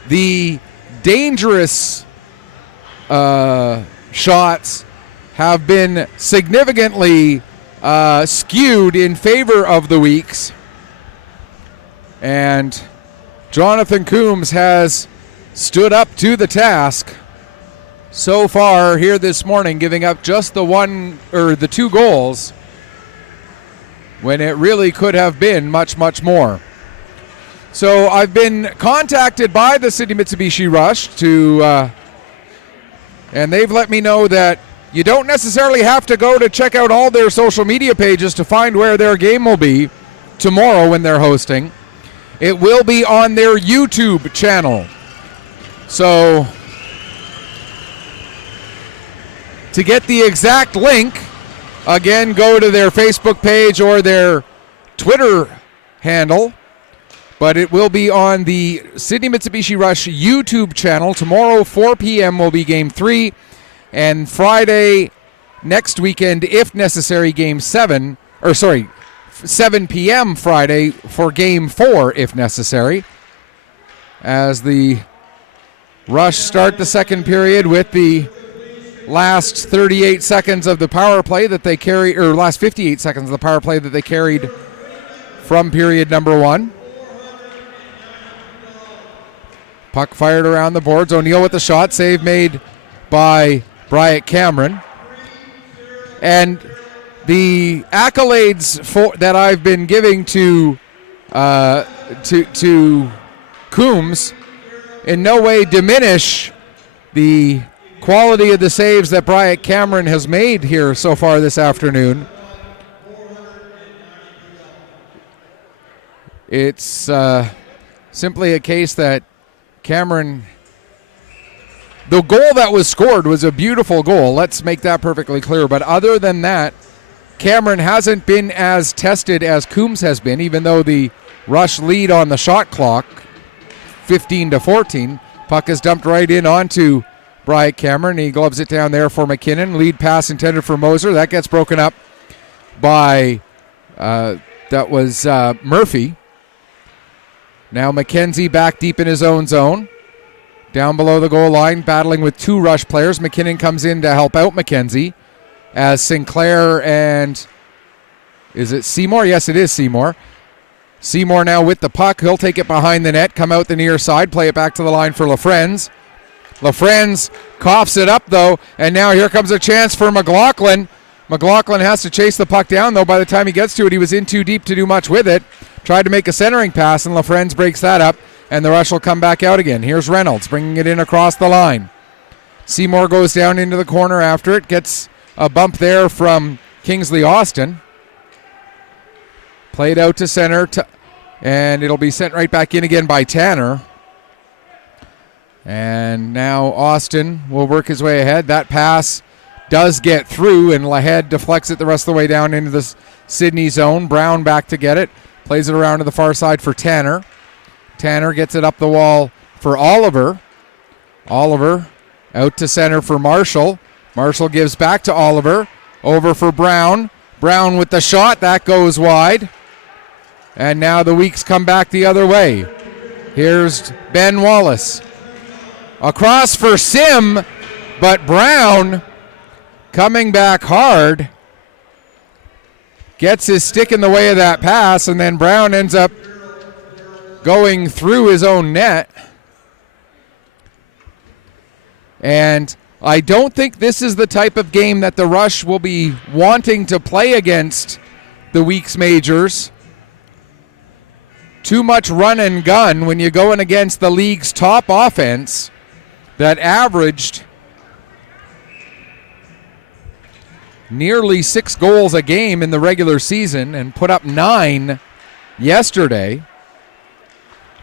the dangerous shots have been significantly skewed in favor of the Weeks. And Jonathan Coombs has stood up to the task so far here this morning, giving up just the 2 goals when it really could have been much, much more. So I've been contacted by the City Mitsubishi Rush and they've let me know that you don't necessarily have to go to check out all their social media pages to find where their game will be tomorrow when they're hosting. It will be on their YouTube channel. So to get the exact link, again, go to their Facebook page or their Twitter handle. But it will be on the Sydney Mitsubishi Rush YouTube channel. Tomorrow, 4 p.m. will be Game 3. And Friday, next weekend, if necessary, 7 p.m. Friday for Game 4, if necessary. As the Rush start the second period with the last 38 seconds of the power play that they carry, or last 58 seconds of the power play that they carried from period number 1. Puck fired around the boards. O'Neill with the shot. Save made by Bryant Cameron. And the accolades that I've been giving to Coombs in no way diminish the quality of the saves that Bryant Cameron has made here so far this afternoon. It's simply a case that Cameron, the goal that was scored was a beautiful goal. Let's make that perfectly clear. But other than that, Cameron hasn't been as tested as Coombs has been, even though the Rush lead on the shot clock, 15-14. Puck is dumped right in onto Bryant Cameron. He gloves it down there for McKinnon. Lead pass intended for Moser. That gets broken up by, Murphy. Now McKenzie back deep in his own zone. Down below the goal line, battling with 2 Rush players. McKinnon comes in to help out McKenzie as Sinclair and, is it Seymour? Yes, it is Seymour. Seymour now with the puck. He'll take it behind the net, come out the near side, play it back to the line for Lafrenz. Lafrenz coughs it up, though, and now here comes a chance for McLaughlin. McLaughlin has to chase the puck down, though. By the time he gets to it, he was in too deep to do much with it. Tried to make a centering pass, and Lafrenz breaks that up, and the Rush will come back out again. Here's Reynolds bringing it in across the line. Seymour goes down into the corner after it, gets a bump there from Kingsley Austin. Played out to center, and it'll be sent right back in again by Tanner. And now Austin will work his way ahead. That pass does get through, and Lahead deflects it the rest of the way down into the Sydney zone. Brown back to get it. Plays it around to the far side for Tanner. Tanner gets it up the wall for Oliver. Oliver out to center for Marshall. Marshall gives back to Oliver. Over for Brown. Brown with the shot. That goes wide. And now the Weeks come back the other way. Here's Ben Wallace. Across for Sim, but Brown coming back hard. Gets his stick in the way of that pass, and then Brown ends up going through his own net. And I don't think this is the type of game that the Rush will be wanting to play against the Weeks Majors. Too much run and gun when you're going against the league's top offense that averaged nearly 6 goals a game in the regular season and put up 9 yesterday.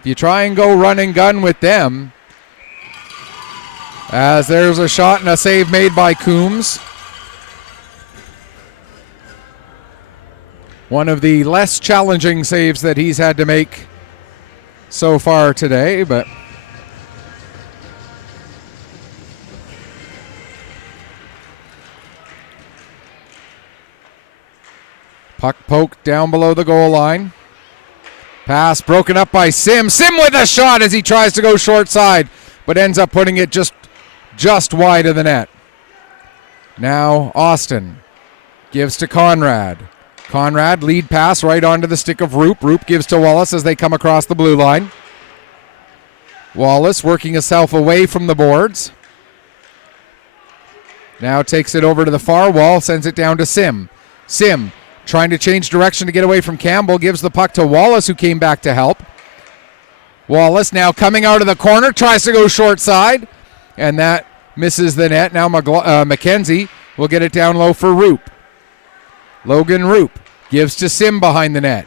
If you try and go run and gun with them, as there's a shot and a save made by Coombs. One of the less challenging saves that he's had to make so far today, but puck poked down below the goal line. Pass broken up by Sim. Sim with a shot as he tries to go short side, but ends up putting it just wide of the net. Now Austin gives to Conrad. Conrad, lead pass right onto the stick of Roop. Roop gives to Wallace as they come across the blue line. Wallace working himself away from the boards. Now takes it over to the far wall, sends it down to Sim. Sim trying to change direction to get away from Campbell, gives the puck to Wallace, who came back to help. Wallace now coming out of the corner, tries to go short side, and that misses the net. Now McKenzie will get it down low for Roop. Logan Roop gives to Sim behind the net.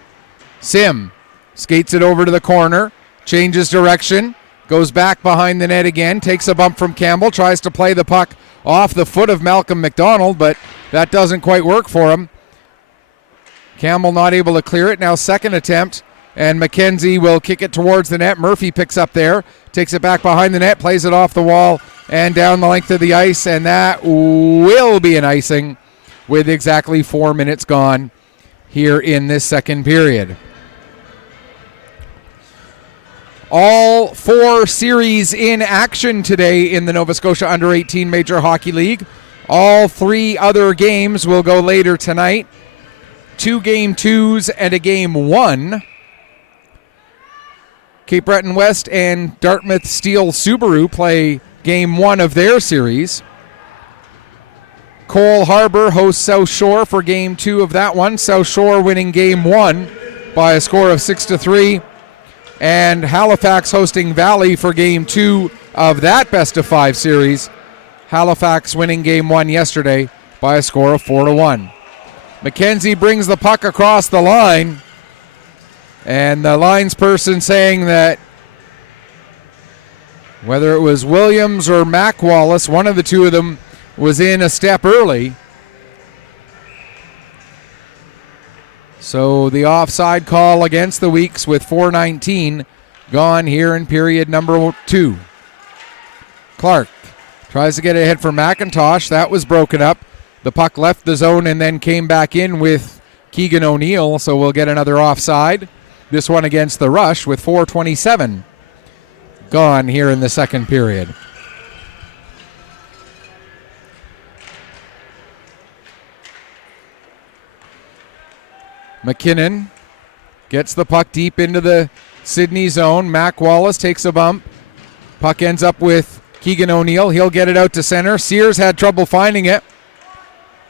Sim skates it over to the corner, changes direction, goes back behind the net again, takes a bump from Campbell, tries to play the puck off the foot of Malcolm McDonald, but that doesn't quite work for him. Campbell not able to clear it. Now second attempt, and McKenzie will kick it towards the net. Murphy picks up there, takes it back behind the net, plays it off the wall and down the length of the ice, and that will be an icing with exactly 4 minutes gone here in this second period. All 4 series in action today in the Nova Scotia Under-18 Major Hockey League. All 3 other games will go later tonight. 2 Game 2s and a Game 1. Cape Breton West and Dartmouth Steel Subaru play Game 1 of their series. Cole Harbour hosts South Shore for Game 2 of that one. South Shore winning Game 1 by a score of 6-3. And Halifax hosting Valley for Game 2 of that best-of-5 series. Halifax winning Game 1 yesterday by a score of 4-1. McKenzie brings the puck across the line, and the linesperson saying that whether it was Williams or Mac Wallace, one of the two of them was in a step early. So the offside call against the Weeks with 4:19 gone here in period number 2. Clark tries to get ahead for McIntosh. That was broken up. The puck left the zone and then came back in with Keegan O'Neill, so we'll get another offside. This one against the Rush with 4:27 gone here in the second period. McKinnon gets the puck deep into the Sydney zone. Mac Wallace takes a bump. Puck ends up with Keegan O'Neill. He'll get it out to center. Sears had trouble finding it,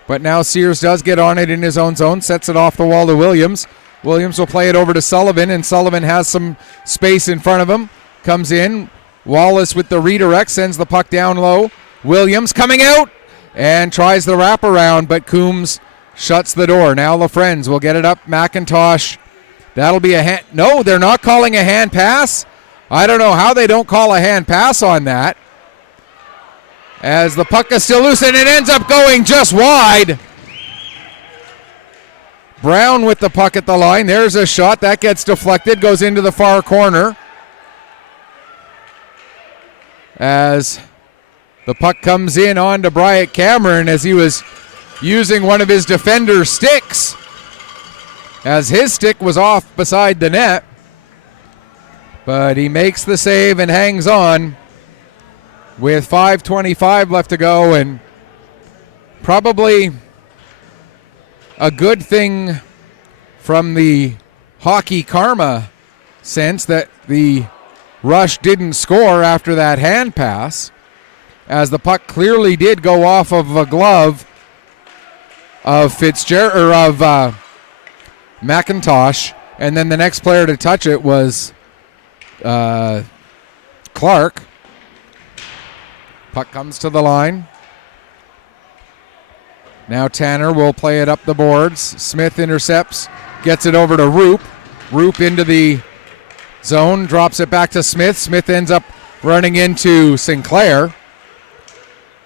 but now Sears does get on it in his own zone, sets it off the wall to Williams. Williams will play it over to Sullivan, and Sullivan has some space in front of him. Comes in. Wallace with the redirect, sends the puck down low. Williams coming out and tries the wraparound, but Coombs shuts the door. Now LaFrenz will get it up. McIntosh. That'll be a hand. No, they're not calling a hand pass. I don't know how they don't call a hand pass on that, as the puck is still loose and it ends up going just wide. Brown with the puck at the line. There's a shot. That gets deflected, goes into the far corner. As the puck comes in on to Bryant Cameron as he was using one of his defender's sticks, as his stick was off beside the net. But he makes the save and hangs on with 5:25 left to go, and probably a good thing from the hockey karma sense that the Rush didn't score after that hand pass, as the puck clearly did go off of a glove of Fitzgerald or of McIntosh, and then the next player to touch it was Clark. Puck comes to the line. Now Tanner will play it up the boards. Smith intercepts, gets it over to Roop. Roop into the zone, drops it back to Smith. Smith ends up running into Sinclair.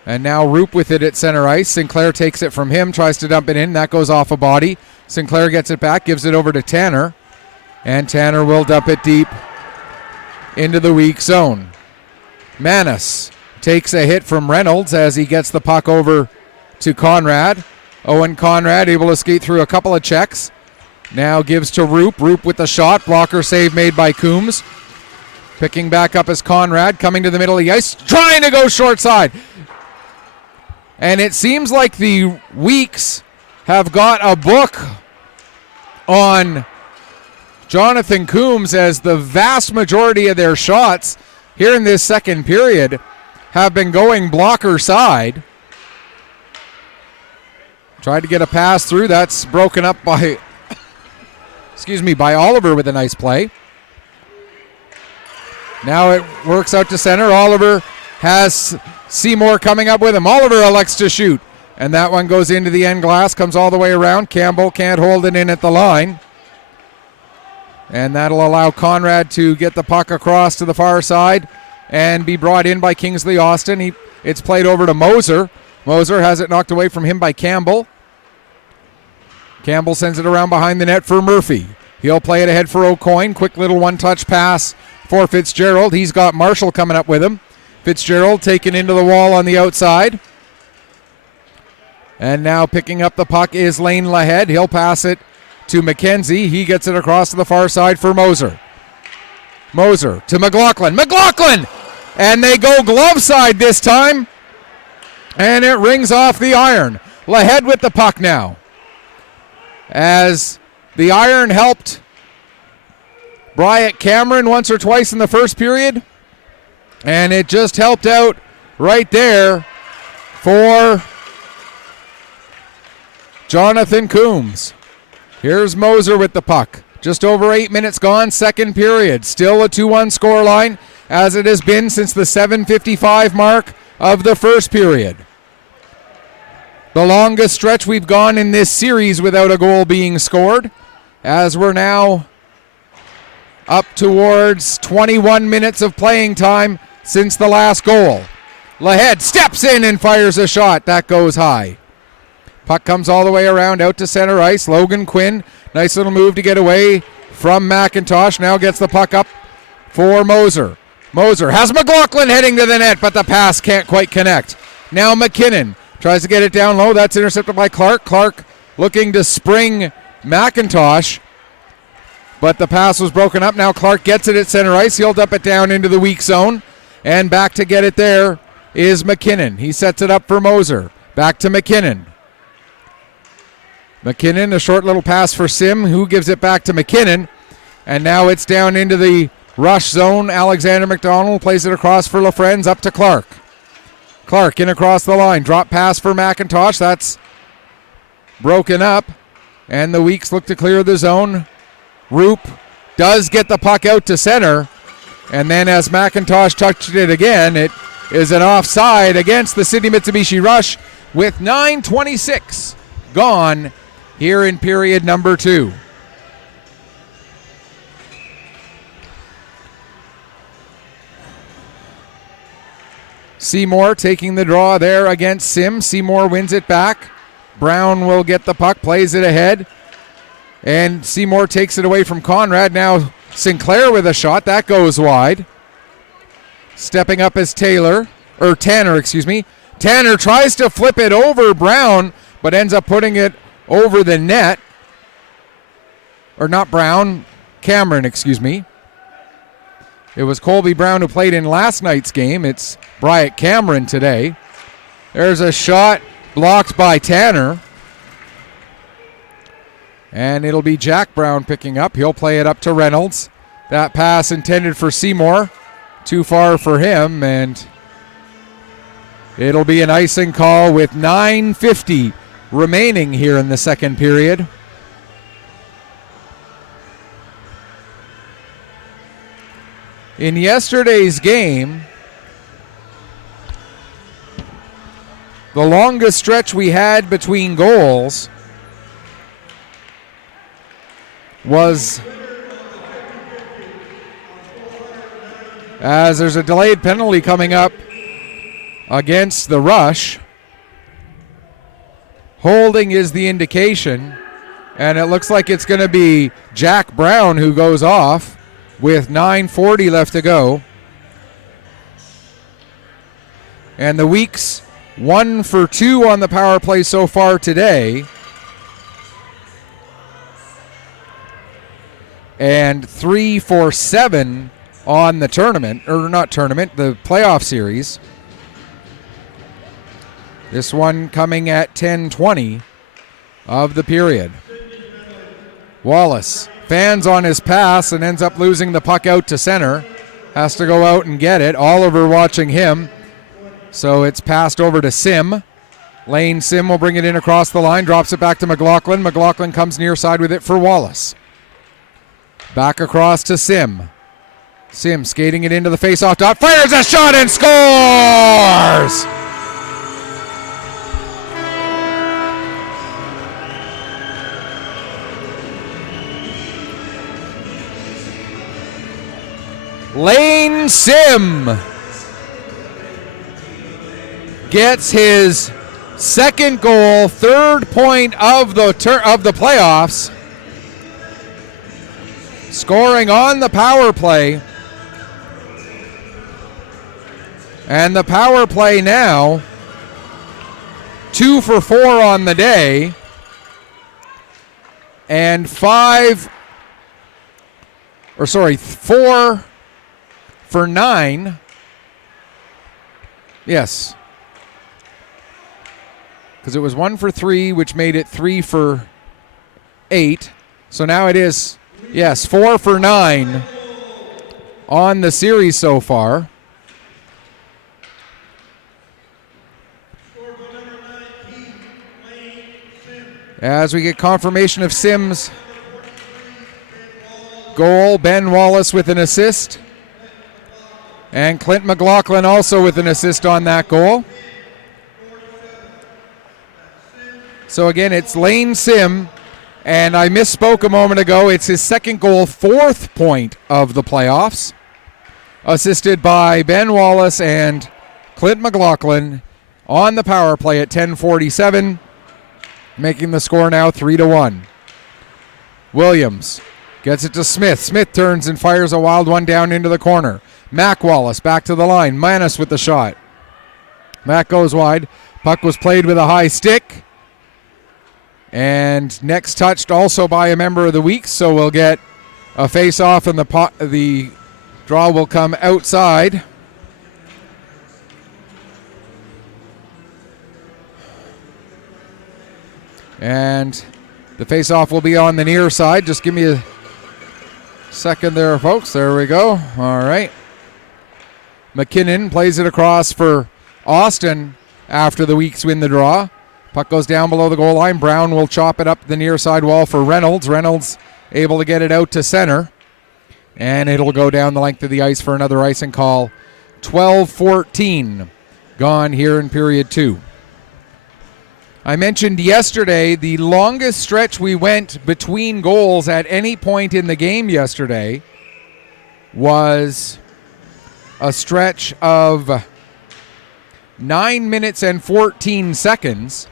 And now Roop with it at center ice. Sinclair takes it from him, tries to dump it in. That goes off a body. Sinclair gets it back, gives it over to Tanner. And Tanner will dump it deep into the weak zone. Manis takes a hit from Reynolds as he gets the puck over to Conrad. Owen Conrad able to skate through a couple of checks. Now gives to Roop. Roop with the shot. Blocker save made by Coombs. Picking back up is Conrad, coming to the middle of the ice, trying to go short side. And it seems like the Weeks have got a book on Jonathan Coombs, as the vast majority of their shots here in this second period have been going blocker side. Tried to get a pass through. That's broken up by, by Oliver with a nice play. Now it works out to center. Oliver has Seymour coming up with him. Oliver elects to shoot. And that one goes into the end glass, comes all the way around. Campbell can't hold it in at the line. And that'll allow Conrad to get the puck across to the far side and be brought in by Kingsley Austin. It's played over to Moser. Moser has it knocked away from him by Campbell. Campbell sends it around behind the net for Murphy. He'll play it ahead for O'Coin. Quick little one-touch pass for Fitzgerald. He's got Marshall coming up with him. Fitzgerald taken into the wall on the outside. And now picking up the puck is Lane Lahead. He'll pass it to McKenzie. He gets it across to the far side for Moser. Moser to McLaughlin. McLaughlin! And they go glove side this time. And it rings off the iron. Lahead with the puck now, as the iron helped Bryant Cameron once or twice in the first period, and it just helped out right there for Jonathan Coombs. Here's Moser with the puck. Just over 8 minutes gone, second period. Still a 2-1 scoreline, as it has been since the 7:55 mark of the first period. The longest stretch we've gone in this series without a goal being scored, as we're now up towards 21 minutes of playing time since the last goal. Lahead steps in and fires a shot. That goes high. Puck comes all the way around out to center ice. Logan Quinn, nice little move to get away from McIntosh. Now gets the puck up for Moser. Moser has McLaughlin heading to the net, but the pass can't quite connect. Now McKinnon tries to get it down low. That's intercepted by Clark. Clark looking to spring McIntosh, but the pass was broken up. Now Clark gets it at center ice. He'll dump it down into the weak zone, and back to get it there is McKinnon. He sets it up for Moser. Back to McKinnon. McKinnon, a short little pass for Sim, who gives it back to McKinnon, and now it's down into the rush zone. Alexander McDonald plays it across for LaFrenz, up to Clark. Clark in across the line. Drop pass for McIntosh. That's broken up. And the Weeks look to clear the zone. Roop does get the puck out to center. And then as McIntosh touched it again, it is an offside against the City Mitsubishi Rush with 9:26 gone here in period number 2. Seymour taking the draw there against Sim. Seymour wins it back. Brown will get the puck, plays it ahead. And Seymour takes it away from Conrad. Now Sinclair with a shot. That goes wide. Stepping up is Tanner, Tanner tries to flip it over Brown, but ends up putting it over the net. Or not Brown, Cameron, It was Colby Brown who played in last night's game. It's Bryant Cameron today. There's a shot blocked by Tanner. And it'll be Jack Brown picking up. He'll play it up to Reynolds. That pass intended for Seymour. Too far for him, and it'll be an icing call with 9:50 remaining here in the second period. In yesterday's game, the longest stretch we had between goals was as there's a delayed penalty coming up against the Rush. Holding is the indication, and it looks like it's going to be Jack Brown who goes off with 9:40 left to go. And the Weeks 1 for 2 on the power play so far today. And 3 for 7 on the tournament, or not tournament, the playoff series. This one coming at 10:20 of the period. Wallace fans on his pass and ends up losing the puck out to center. Has to go out and get it. Oliver watching him. So it's passed over to Sim. Lane Sim will bring it in across the line, drops it back to McLaughlin. McLaughlin comes near side with it for Wallace. Back across to Sim. Sim skating it into the faceoff dot, fires a shot and scores! Lane Sim gets his second goal, third point of the playoffs, scoring on the power play. And the power play now 2 for 4 on the day and 4 for 9. Yes. Because it was 1 for 3, which made it 3 for 8. So now it is, 4 for 9 on the series so far. As we get confirmation of Sim's goal, Ben Wallace with an assist. And Clint McLaughlin also with an assist on that goal. So again, it's Lane Sim, and I misspoke a moment ago. It's his second goal, fourth point of the playoffs, assisted by Ben Wallace and Clint McLaughlin on the power play at 10:47, making the score now 3-1. Williams gets it to Smith. Smith turns and fires a wild one down into the corner. Mac Wallace back to the line. Manis with the shot. Mac goes wide. Puck was played with a high stick. And next touched also by a member of the Weeks, so we'll get a face-off, and the draw will come outside. And the face-off will be on the near side. Just give me a second there, folks. There we go. All right. McKinnon plays it across for Austin after the Weeks win the draw. Puck goes down below the goal line. Brown will chop it up the near side wall for Reynolds. Reynolds able to get it out to center. And it'll go down the length of the ice for another icing call. 12:14 gone here in period 2. I mentioned yesterday the longest stretch we went between goals at any point in the game yesterday was a stretch of 9 minutes and 14 seconds.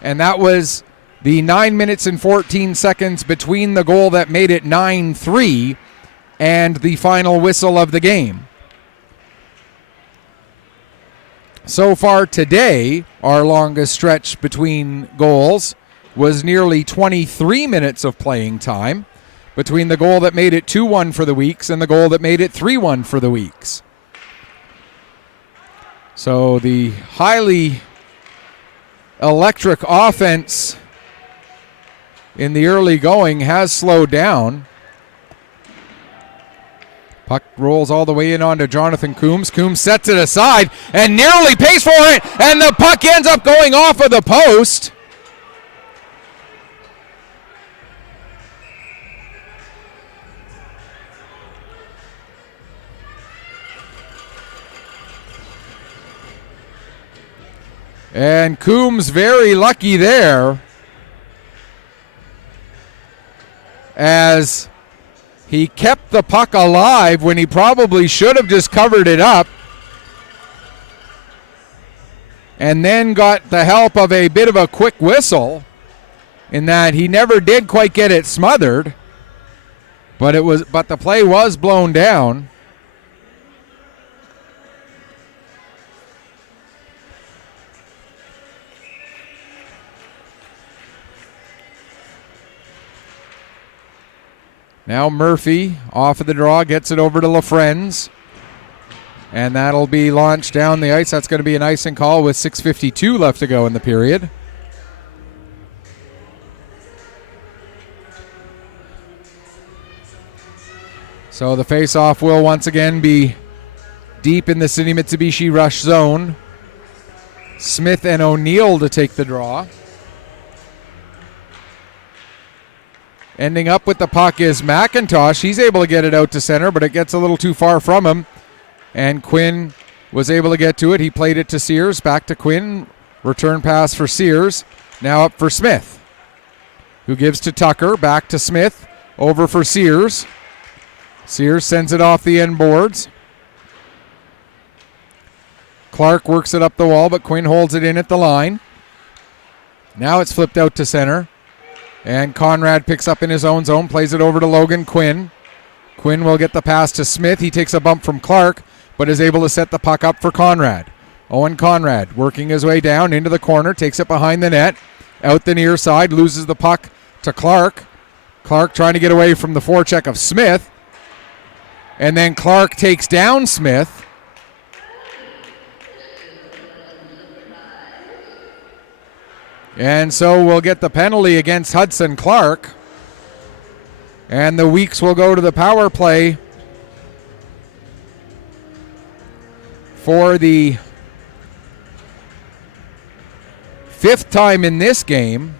And that was the 9 minutes and 14 seconds between the goal that made it 9-3 and the final whistle of the game. So far today, our longest stretch between goals was nearly 23 minutes of playing time between the goal that made it 2-1 for the Weeks and the goal that made it 3-1 for the Weeks. So the highly electric offense in the early going has slowed down. Puck rolls all the way in onto Jonathan Coombs. Coombs sets it aside and nearly pays for it, and the puck ends up going off of the post. And Coombs very lucky there, as He kept the puck alive when he probably should have just covered it up. And then got the help of a bit of a quick whistle in that he never did quite get it smothered. But the play was blown down. Now Murphy off of the draw, gets it over to LaFrenz. And that'll be launched down the ice. That's going to be an icing call with 6:52 left to go in the period. So the face-off will once again be deep in the City Mitsubishi rush zone. Smith and O'Neill to take the draw. Ending up with the puck is McIntosh. He's able to get it out to center, but it gets a little too far from him. And Quinn was able to get to it. He played it to Sears. Back to Quinn. Return pass for Sears. Now up for Smith, who gives to Tucker. Back to Smith. Over for Sears. Sears sends it off the end boards. Clark works it up the wall, but Quinn holds it in at the line. Now it's flipped out to center. And Conrad picks up in his own zone, plays it over to Logan Quinn. Quinn will get the pass to Smith. He takes a bump from Clark, but is able to set the puck up for Conrad. Owen Conrad working his way down into the corner, takes it behind the net, out the near side, loses the puck to Clark. Clark trying to get away from the forecheck of Smith. And then Clark takes down Smith. And so we'll get the penalty against Hudson Clark. And the Weeks will go to the power play for the 5th time in this game,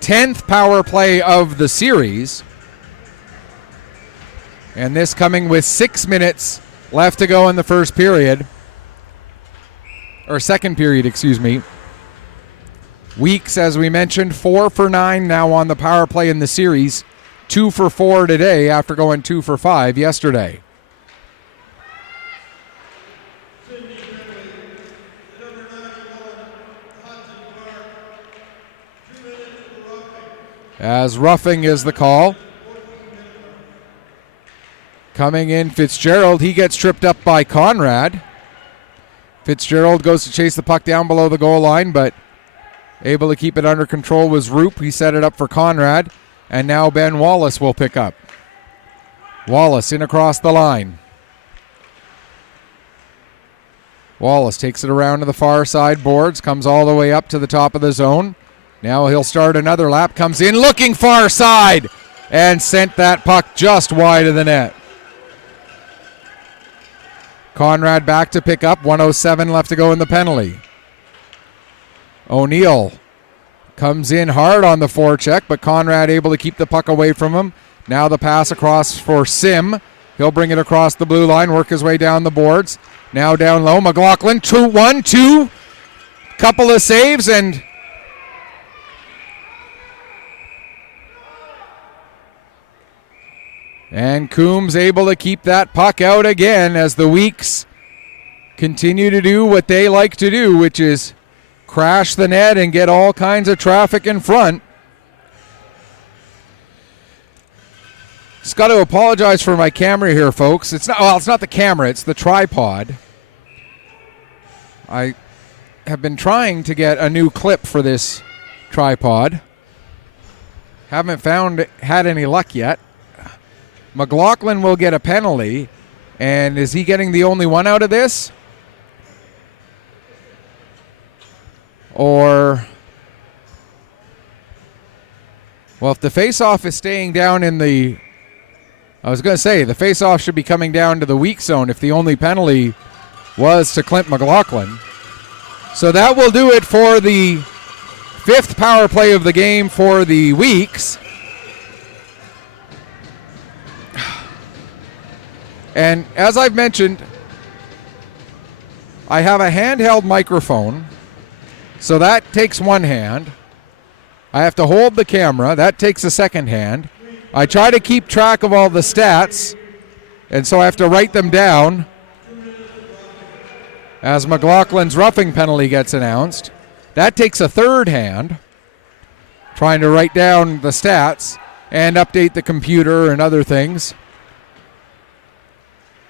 10th power play of the series. And this coming with 6 minutes left to go in the first period. Or second period, excuse me. Weeks, as we mentioned, 4 for 9 now on the power play in the series. 2 for 4 today after going 2 for 5 yesterday. As roughing is the call. Coming in, Fitzgerald. He gets tripped up by Conrad. Fitzgerald goes to chase the puck down below the goal line, but able to keep it under control was Roop. He set it up for Conrad. And now Ben Wallace will pick up. Wallace in across the line. Wallace takes it around to the far side boards, comes all the way up to the top of the zone. Now he'll start another lap, comes in looking far side, and sent that puck just wide of the net. Conrad back to pick up, 1:07 left to go in the penalty. O'Neill comes in hard on the forecheck, but Conrad able to keep the puck away from him. Now the pass across for Sim. He'll bring it across the blue line, work his way down the boards. Now down low, McLaughlin, 2-1-2. Couple of saves, and Coombs able to keep that puck out again as the Weeks continue to do what they like to do, which is crash the net and get all kinds of traffic in front. Just got to apologize for my camera here, folks. It's not the camera, it's the tripod. I have been trying to get a new clip for this tripod. Haven't had any luck yet. McLaughlin will get a penalty, and is he getting the only one out of this? Or, well, if the face-off is staying down in the, I was going to say, the face-off should be coming down to the weak zone if the only penalty was to Clint McLaughlin. So that will do it for the 5th power play of the game for the Weeks. And as I've mentioned, I have a handheld microphone. So that takes one hand. I have to hold the camera. That takes a second hand. I try to keep track of all the stats, and so I have to write them down as McLaughlin's roughing penalty gets announced. That takes a third hand, trying to write down the stats and update the computer and other things.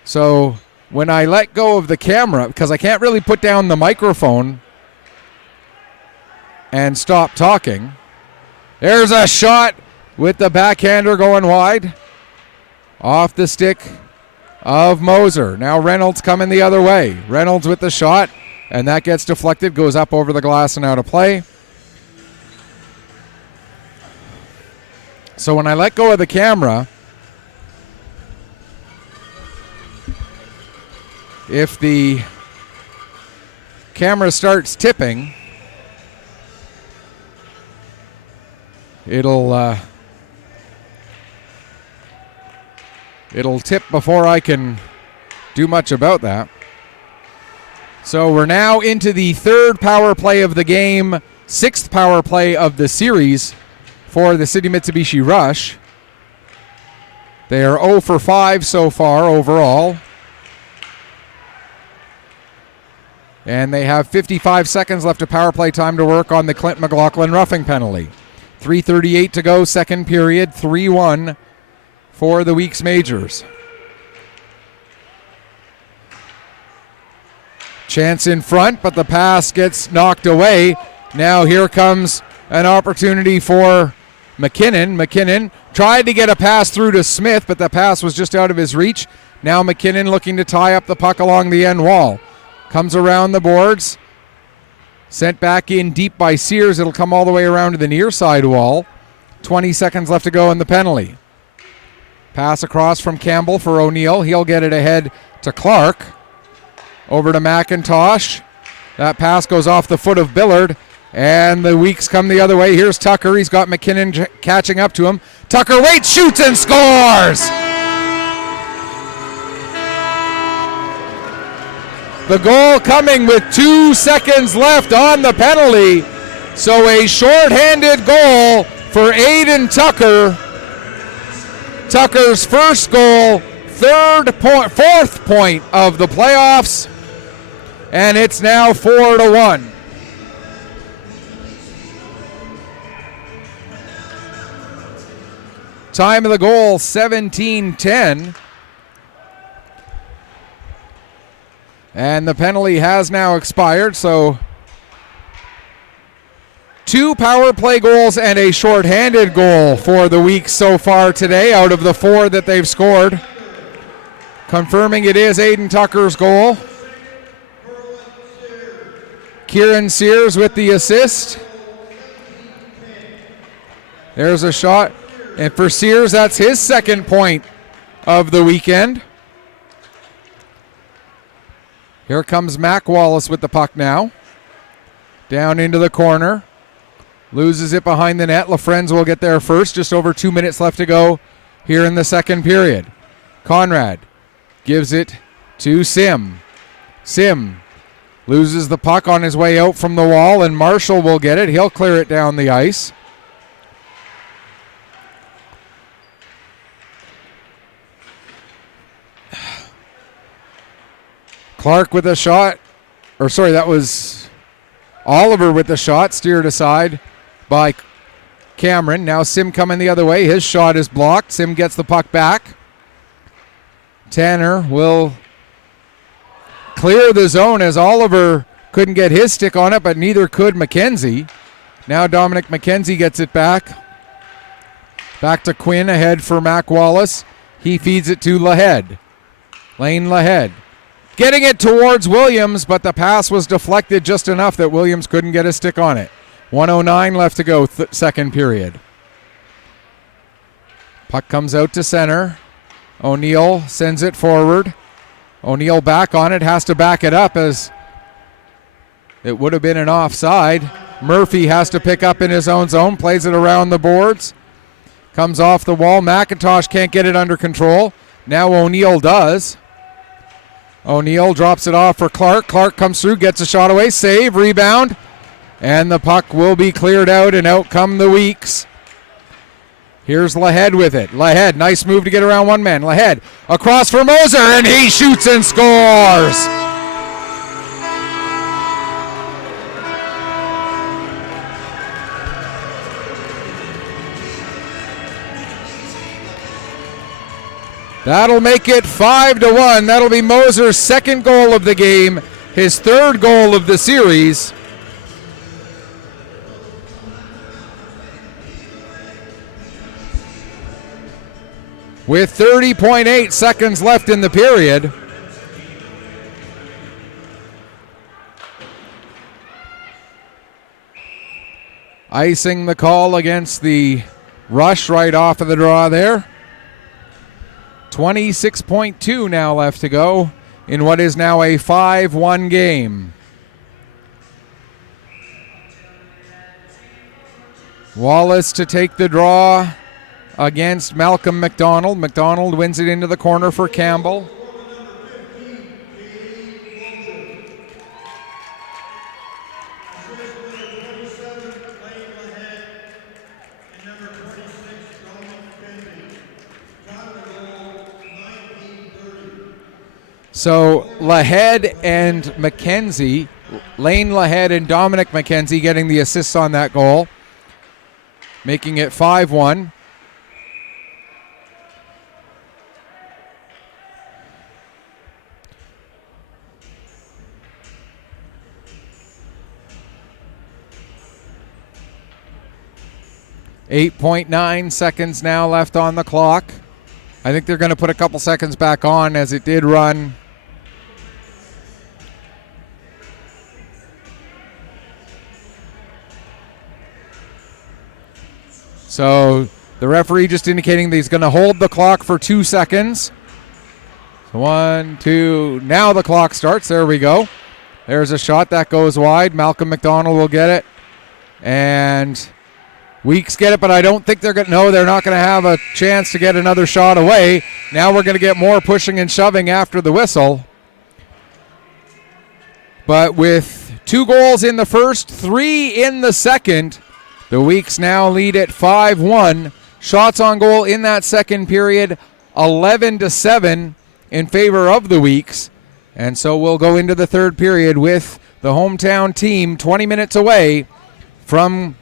So when I let go of the camera, because I can't really put down the microphone and stop talking, there's a shot with the backhander going wide off the stick of Moser. Now Reynolds coming the other way. Reynolds with the shot, and that gets deflected, goes up over the glass and out of play. So when I let go of the camera, if the camera starts tipping, it'll tip before I can do much about that. So we're now into the third power play of the game, sixth power play of the series for the City Mitsubishi Rush. They are 0 for 5 so far overall. And they have 55 seconds left of power play time to work on the Clint McLaughlin roughing penalty. 3:38 to go, second period, 3-1 for the week's majors. Chance in front, but the pass gets knocked away. Now here comes an opportunity for McKinnon. McKinnon tried to get a pass through to Smith, but the pass was just out of his reach. Now McKinnon looking to tie up the puck along the end wall. Comes around the boards. Sent back in deep by Sears. It'll come all the way around to the near side wall. 20 seconds left to go in the penalty. Pass across from Campbell for O'Neill. He'll get it ahead to Clark. Over to McIntosh. That pass goes off the foot of Billard. And the Weeks come the other way. Here's Tucker. He's got McKinnon catching up to him. Tucker waits, shoots, and scores! The goal coming with 2 seconds left on the penalty. So a shorthanded goal for Aiden Tucker. Tucker's first goal, fourth point of the playoffs. And it's now 4-1. Time of the goal, 17:10. And the penalty has now expired, so 2 power play goals and a shorthanded goal for the Weeks so far today out of the 4 that they've scored. Confirming it is Aiden Tucker's goal. Kieran Sears with the assist. There's a shot. And for Sears, that's his second point of the weekend. Here comes Mac Wallace with the puck now. Down into the corner. Loses it behind the net. LaFrenz will get there first. Just over 2 minutes left to go here in the second period. Conrad gives it to Sim. Sim loses the puck on his way out from the wall, and Marshall will get it. He'll clear it down the ice. Clark with a shot. That was Oliver with the shot, steered aside by Cameron. Now Sim coming the other way. His shot is blocked. Sim gets the puck back. Tanner will clear the zone as Oliver couldn't get his stick on it, but neither could McKenzie. Now Dominic McKenzie gets it back. Back to Quinn, ahead for Mac Wallace. He feeds it to Lahead. Lane Lahead. Getting it towards Williams, but the pass was deflected just enough that Williams couldn't get a stick on it. 1:09 left to go, second period. Puck comes out to center. O'Neill sends it forward. O'Neill back on it, has to back it up as it would have been an offside. Murphy has to pick up in his own zone, plays it around the boards. Comes off the wall. McIntosh can't get it under control. Now O'Neill does. O'Neill drops it off for Clark. Clark comes through, gets a shot away, save, rebound, and the puck will be cleared out, and out come the Weeks. Here's Lahead with it. Lahead, nice move to get around one man. Lahead across for Moser, and he shoots and scores. That'll make it 5-1. That'll be Moser's second goal of the game, his third goal of the series. With 30.8 seconds left in the period. Icing the call against the rush right off of the draw there. 26.2 now left to go in what is now a 5-1 game. Wallace to take the draw against Malcolm McDonald. McDonald wins it into the corner for Campbell. So Lahead and McKenzie, Lane Lahead and Dominic McKenzie getting the assists on that goal, making it 5-1. .9 seconds now left on the clock. I think they're going to put a couple seconds back on as it did run. So the referee just indicating that he's going to hold the clock for 2 seconds. So 1, 2, now the clock starts. There we go. There's a shot that goes wide. Malcolm McDonald will get it. And Weeks get it, but I don't think they're going to. No, they're not going to have a chance to get another shot away. Now we're going to get more pushing and shoving after the whistle. But with 2 goals in the first, 3 in the second, the Weeks now lead at 5-1. Shots on goal in that second period, 11-7 in favor of the Weeks. And so we'll go into the third period with the hometown team 20 minutes away from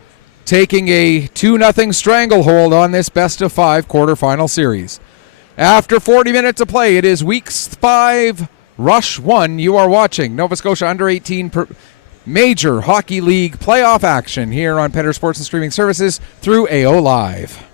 taking a 2-0 stranglehold on this best-of-5 quarterfinal series. After 40 minutes of play, it is Weeks 5, Rush 1. You are watching Nova Scotia Under-18 Major Hockey League playoff action here on Petter Sports and Streaming Services through AO Live.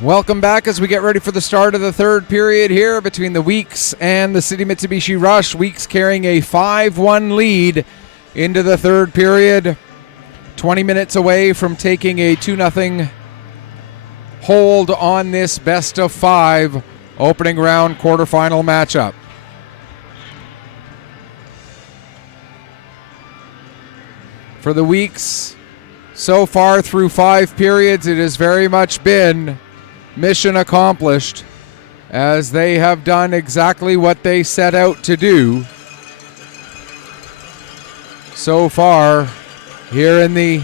Welcome back as we get ready for the start of the third period here between the Weeks and the City Mitsubishi Rush. Weeks carrying a 5-1 lead into the third period. 20 minutes away from taking a 2-0 hold on this best of 5 opening round quarterfinal matchup. For the Weeks, so far through 5 periods, it has very much been mission accomplished, as they have done exactly what they set out to do so far here in the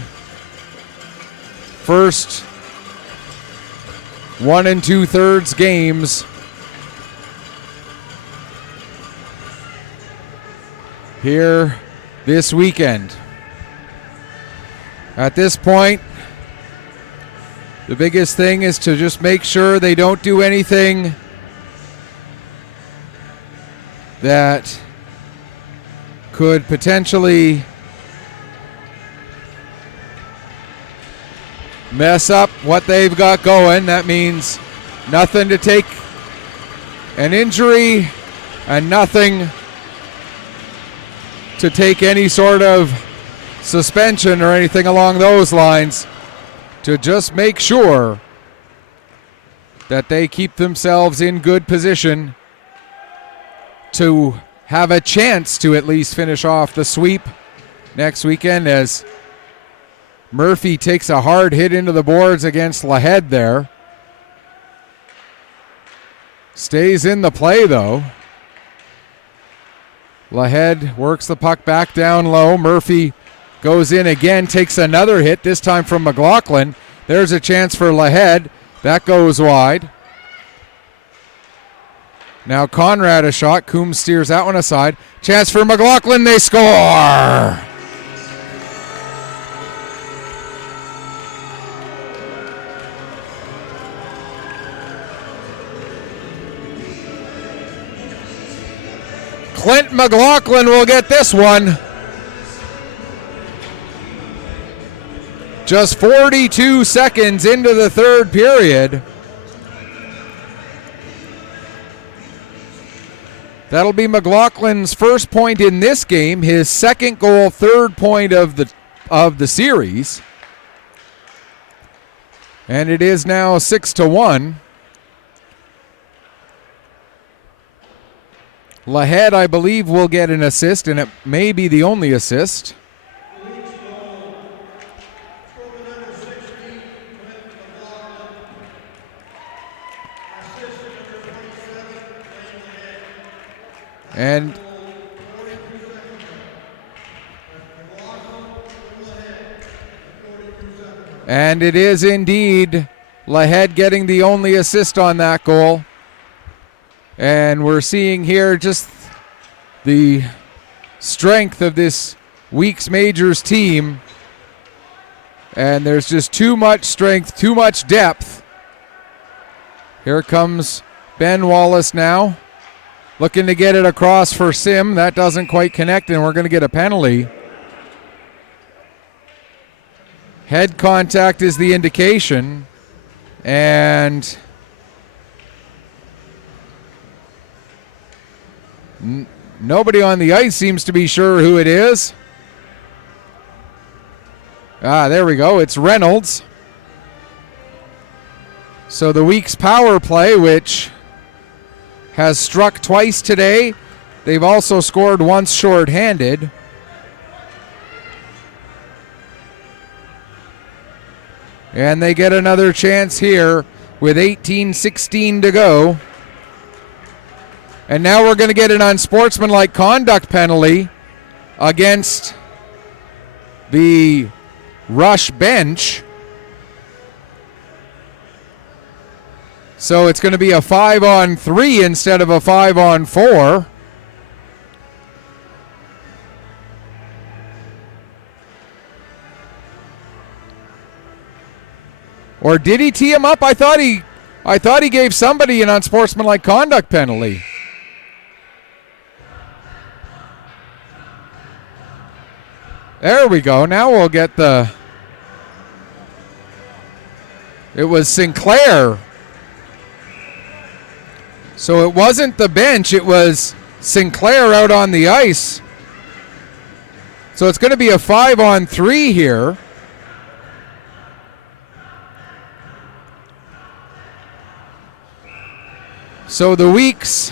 first 1 2/3 games here this weekend. At this point, the biggest thing is to just make sure they don't do anything that could potentially mess up what they've got going. That means nothing to take an injury and nothing to take any sort of suspension or anything along those lines, to just make sure that they keep themselves in good position to have a chance to at least finish off the sweep next weekend, as Murphy takes a hard hit into the boards against Lahead there. Stays in the play though. Lahead works the puck back down low. Murphy goes in again, takes another hit, this time from McLaughlin. There's a chance for Lahead. That goes wide. Now Conrad a shot. Coombs steers that one aside. Chance for McLaughlin. They score! Clint McLaughlin will get this one. Just 42 seconds into the third period. That'll be McLaughlin's first point in this game, his second goal, third point of the series. And it is now 6-1. Lahead, I believe, will get an assist, and it may be the only assist. And it is indeed Lahead getting the only assist on that goal. And we're seeing here just the strength of this Weeks Majors team. And there's just too much strength, too much depth. Here comes Ben Wallace now, looking to get it across for Sim. That doesn't quite connect, and we're going to get a penalty. Head contact is the indication, and nobody on the ice seems to be sure who it is. There we go. It's Reynolds. So the Weeks power play, which has struck twice today. They've also scored once shorthanded. And they get another chance here with 18:16 to go. And now we're going to get an unsportsmanlike conduct penalty against the Rush bench. So it's going to be a 5-on-3 instead of a 5-on-4. Or did he tee him up? I thought he gave somebody an unsportsmanlike conduct penalty. There we go. Now we'll get the... It was Sinclair So it wasn't the bench, it was Sinclair out on the ice. So it's going to be a 5-on-3 here. So the Weeks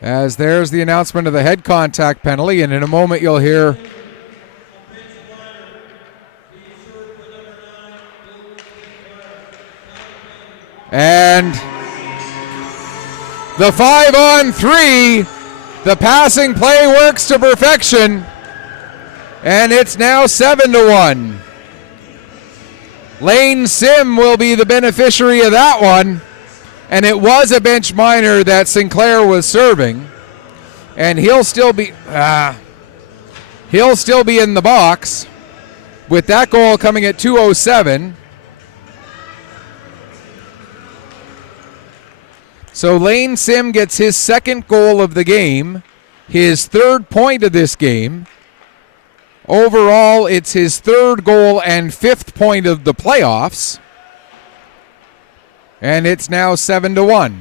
as there's the announcement of the head contact penalty, and in a moment you'll hear and the 5-on-3, the passing play works to perfection, and it's now 7-1. Lane Sim will be the beneficiary of that one, and it was a bench minor that Sinclair was serving, and he'll still be in the box with that goal coming at 2:07. So Lane Sim gets his second goal of the game, his third point of this game. Overall, it's his third goal and fifth point of the playoffs. And it's now 7-1.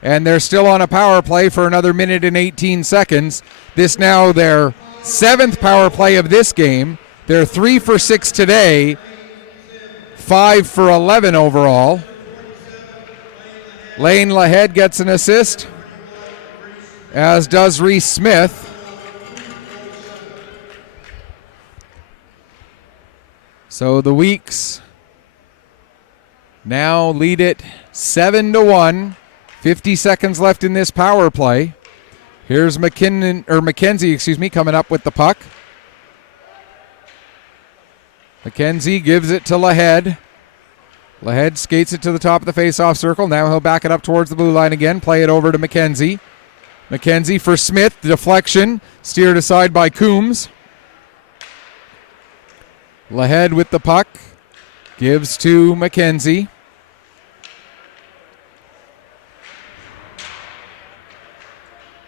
And they're still on a power play for another minute and 18 seconds. This now their seventh power play of this game. They're 3 for 6 today, 5 for 11 overall. Lane Lahead gets an assist, as does Reese Smith. So the Weeks now lead it 7-1. 50 seconds left in this power play. Here's McKenzie, coming up with the puck. McKenzie gives it to Lahead. Lahead skates it to the top of the face-off circle. Now he'll back it up towards the blue line again. Play it over to McKenzie. McKenzie for Smith. Deflection. Steered aside by Coombs. Lahead with the puck. Gives to McKenzie.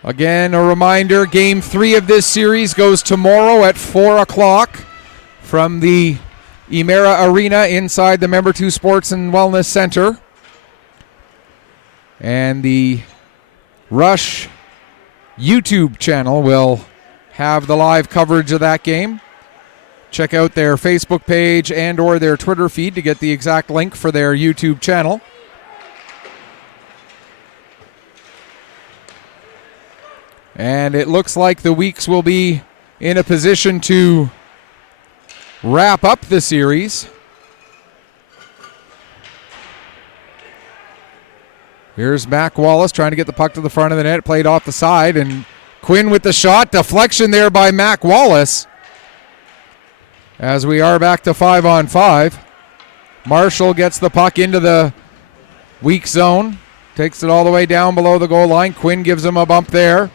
Again, a reminder, Game 3 of this series goes tomorrow at 4 o'clock from the Emera Arena inside the Member 2 Sports and Wellness Center. And the Rush YouTube channel will have the live coverage of that game. Check out their Facebook page and or their Twitter feed to get the exact link for their YouTube channel. And it looks like the Weeks will be in a position to wrap up the series. Here's Mac Wallace trying to get the puck to the front of the net, played off the side, and Quinn with the shot. Deflection there by Mac Wallace. As we are back to 5-on-5. Marshall gets the puck into the weak zone, takes it all the way down below the goal line. Quinn gives him a bump there.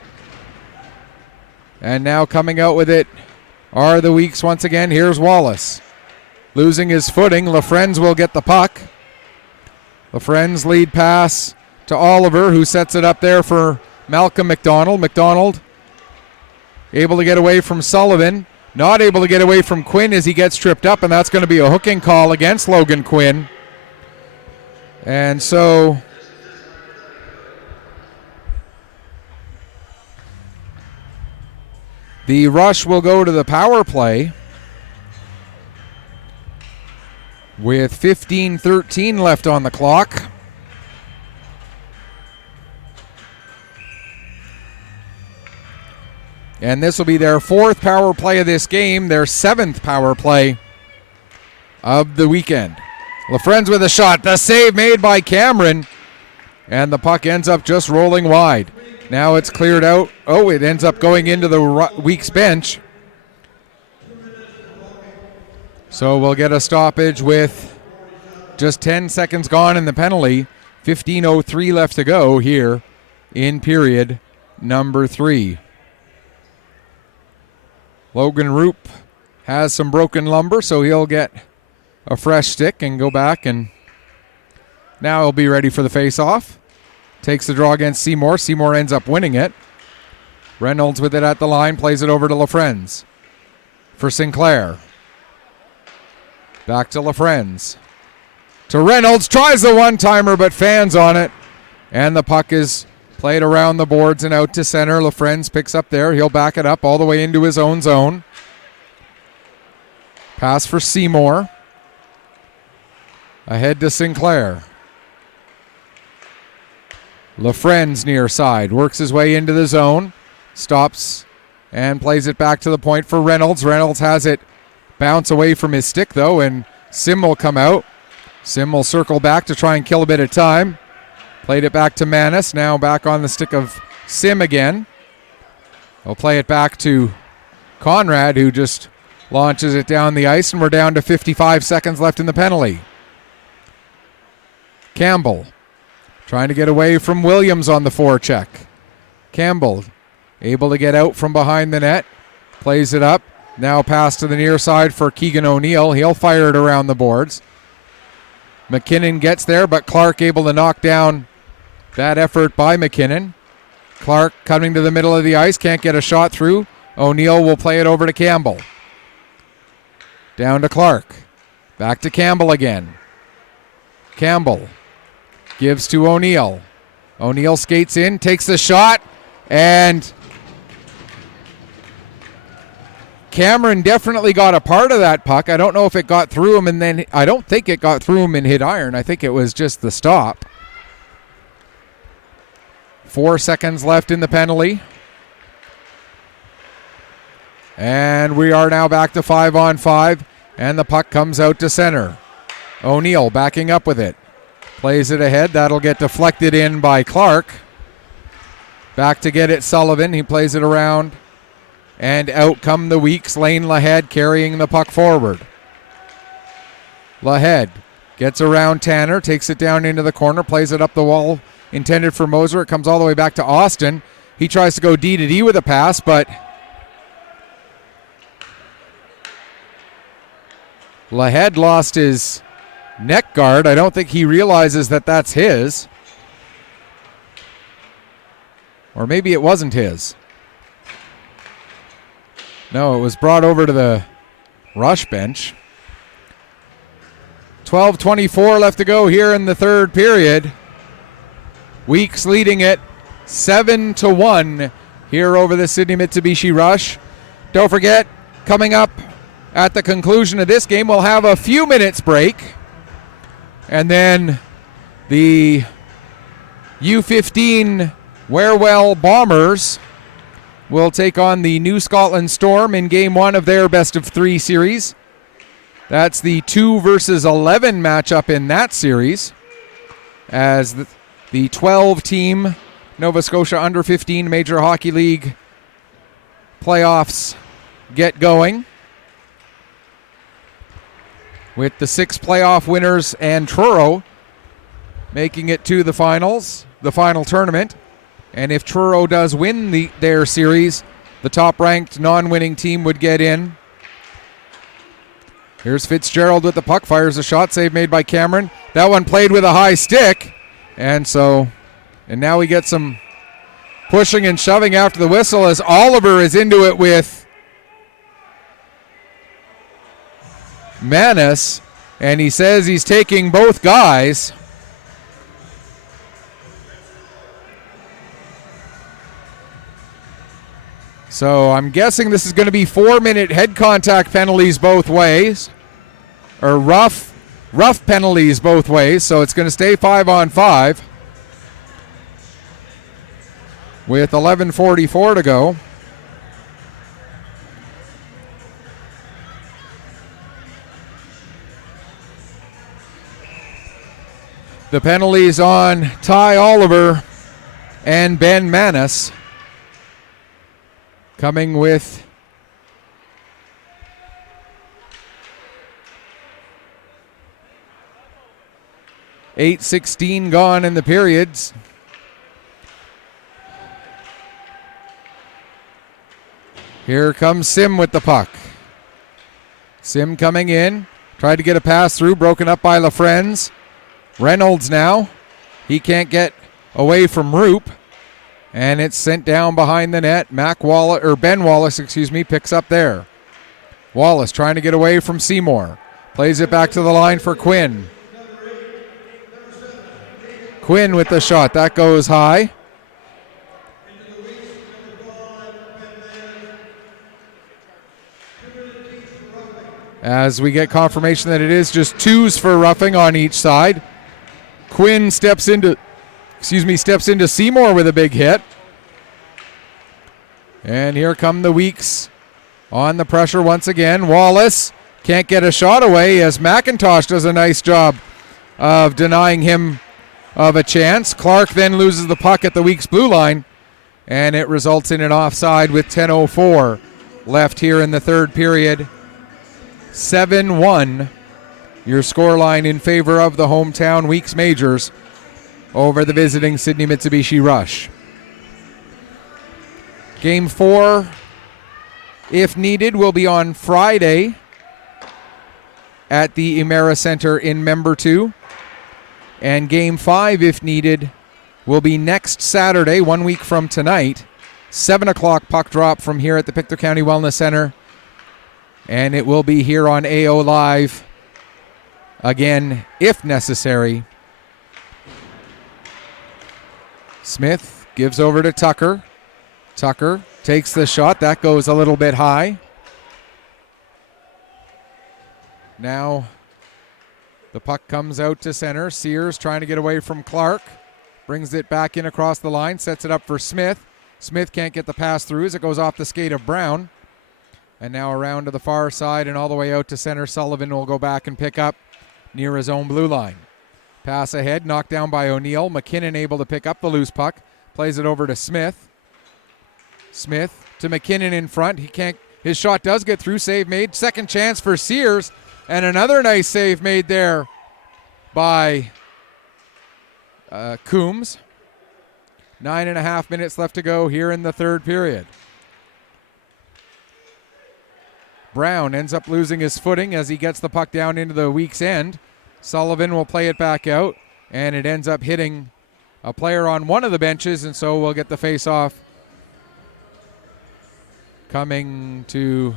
And now coming out with it are the Weeks once again. Here's Wallace. Losing his footing. LaFrenz will get the puck. LaFrenz lead pass to Oliver, who sets it up there for Malcolm McDonald. McDonald able to get away from Sullivan. Not able to get away from Quinn as he gets tripped up, and that's going to be a hooking call against Logan Quinn. And so the Rush will go to the power play with 15:13 left on the clock. And this will be their fourth power play of this game, their seventh power play of the weekend. LaFrenz with a shot. The save made by Cameron. And the puck ends up just rolling wide. Now it's cleared out. Oh, it ends up going into the Weeks bench. So we'll get a stoppage with just 10 seconds gone in the penalty. 15:03 left to go here in period number 3. Logan Roop has some broken lumber, so he'll get a fresh stick and go back, and now he'll be ready for the face-off. takes the draw against Seymour. Seymour ends up winning it. Reynolds with it at the line, plays it over to LaFrenz for Sinclair. Back to LaFrenz. To Reynolds, tries the one-timer, but fans on it. And the puck is played around the boards and out to center. LaFrenz picks up there. He'll back it up all the way into his own zone. Pass for Seymour. Ahead to Sinclair. LaFrenz near side. Works his way into the zone. Stops and plays it back to the point for Reynolds. Reynolds has it bounce away from his stick, though, and Sim will come out. Sim will circle back to try and kill a bit of time. Played it back to Manis. Now back on the stick of Sim again. He'll play it back to Conrad, who just launches it down the ice, and we're down to 55 seconds left in the penalty. Campbell trying to get away from Williams on the forecheck. Campbell able to get out from behind the net. Plays it up. Now pass to the near side for Keegan O'Neill. He'll fire it around the boards. McKinnon gets there, but Clark able to knock down that effort by McKinnon. Clark coming to the middle of the ice. Can't get a shot through. O'Neill will play it over to Campbell. Down to Clark. Back to Campbell again. Campbell gives to O'Neill. O'Neill skates in, takes the shot, and Cameron definitely got a part of that puck. I don't know if it got through him, and then I don't think it got through him and hit iron. I think it was just the stop. 4 seconds left in the penalty. And we are now back to 5-on-5, and the puck comes out to center. O'Neill backing up with it. Plays it ahead. That'll get deflected in by Clark. Back to get it Sullivan. He plays it around. And out come the Weeks. Lane Lahead carrying the puck forward. Lahead gets around Tanner. Takes it down into the corner. Plays it up the wall. Intended for Moser. It comes all the way back to Austin. He tries to go D-to-D with a pass, but Lahead lost his neck guard. I don't think he realizes that that's his. Or maybe it wasn't his. No, it was brought over to the rush bench. 12:24 left to go here in the third period. Weeks leading it 7-1 here over the Sydney Mitsubishi Rush. Don't forget, coming up at the conclusion of this game, we'll have a few minutes break. And then the U15 Warewell Bombers will take on the New Scotland Storm in Game 1 of their best-of-3 series. That's the 2 versus 11 matchup in that series, as the 12-team Nova Scotia Under-15 Major Hockey League playoffs get going, with the 6 playoff winners and Truro making it to the finals, the final tournament. And if Truro does win their series, the top-ranked non-winning team would get in. Here's Fitzgerald with the puck, fires a shot, save made by Cameron. That one played with a high stick. And now we get some pushing and shoving after the whistle as Oliver is into it with Manis. And he says he's taking both guys. So I'm guessing this is going to be 4-minute head contact penalties both ways. Or rough penalties both ways. So it's going to stay 5-on-5. With 11:44 to go. The penalties on Ty Oliver and Ben Manis. Coming with .8:16 gone in the periods. Here comes Sim with the puck. Sim coming in. Tried to get a pass through. Broken up by LaFrenz. Reynolds now. He can't get away from Roop, and it's sent down behind the net. Ben Wallace, picks up there. Wallace trying to get away from Seymour. Plays it back to the line for Quinn. Quinn with the shot. That goes high. As we get confirmation that it is just 2s for roughing on each side. Quinn steps into Seymour with a big hit. And here come the Weeks on the pressure once again. Wallace can't get a shot away as McIntosh does a nice job of denying him of a chance. Clark then loses the puck at the Weeks blue line, and it results in an offside with 10:04 left here in the third period. 7-1, your scoreline in favor of the hometown Weeks Majors over the visiting Sydney Mitsubishi Rush. Game 4, if needed, will be on Friday at the Emera Center in Member 2. And Game 5, if needed, will be next Saturday, 1 week from tonight. 7 o'clock puck drop from here at the Pictou County Wellness Center. And it will be here on AO Live, again, if necessary. Smith gives over to Tucker. Tucker takes the shot. That goes a little bit high. Now the puck comes out to center. Sears trying to get away from Clark. Brings it back in across the line. Sets it up for Smith. Smith can't get the pass through as it goes off the skate of Brown. And now around to the far side and all the way out to center. Sullivan will go back and pick up near his own blue line. Pass ahead, knocked down by O'Neill. McKinnon able to pick up the loose puck. Plays it over to Smith. Smith to McKinnon in front. His shot does get through. Save made. Second chance for Sears. And another nice save made there by Coombs. 9.5 minutes left to go here in the third period. Brown ends up losing his footing as he gets the puck down into the Weeks end. Sullivan will play it back out, and it ends up hitting a player on one of the benches, and so we'll get the face-off coming to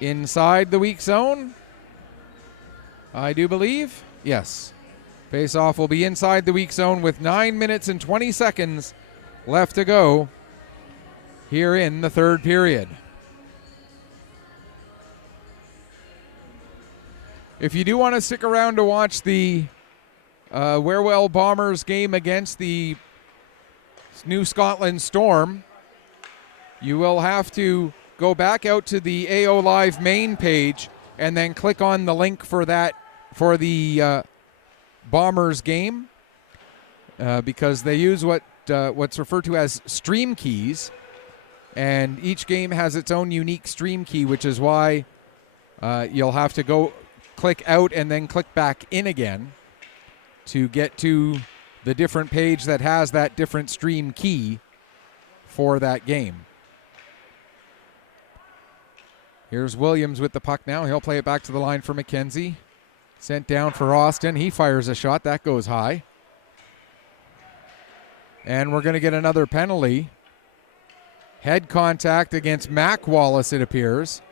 inside the weak zone, I do believe. Yes. Face-off will be inside the weak zone with 9 minutes and 20 seconds left to go here in the third period. If you do want to stick around to watch the Warewell Bombers game against the New Scotland Storm, you will have to go back out to the AO Live main page and then click on the link for the Bombers game because they use what's referred to as stream keys, and each game has its own unique stream key, which is why you'll have to go click out and then click back in again to get to the different page that has that different stream key for that game. Here's Williams with the puck now. He'll play it back to the line for McKenzie. Sent down for Austin. He fires a shot. That goes high. And we're going to get another penalty. Head contact against Mac Wallace, it appears.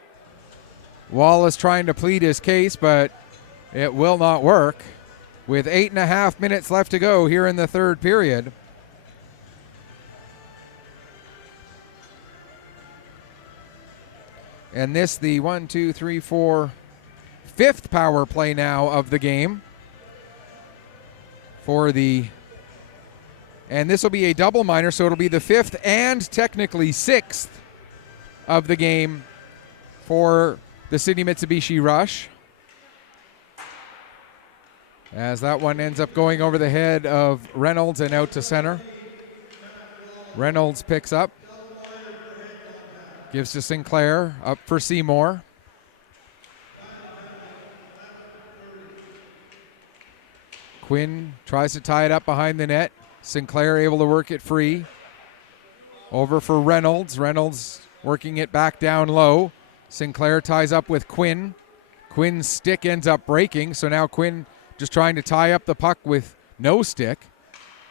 Wallace trying to plead his case, but it will not work. With 8.5 minutes left to go here in the third period. And this, the 5th power play now of the game. And this will be a double minor, so it'll be the 5th and technically 6th of the game for the Sydney Mitsubishi Rush. As that one ends up going over the head of Reynolds and out to center. Reynolds picks up. Gives to Sinclair, up for Seymour. Quinn tries to tie it up behind the net. Sinclair able to work it free. Over for Reynolds. Reynolds working it back down low. Sinclair ties up with Quinn. Quinn's stick ends up breaking, so now Quinn just trying to tie up the puck with no stick.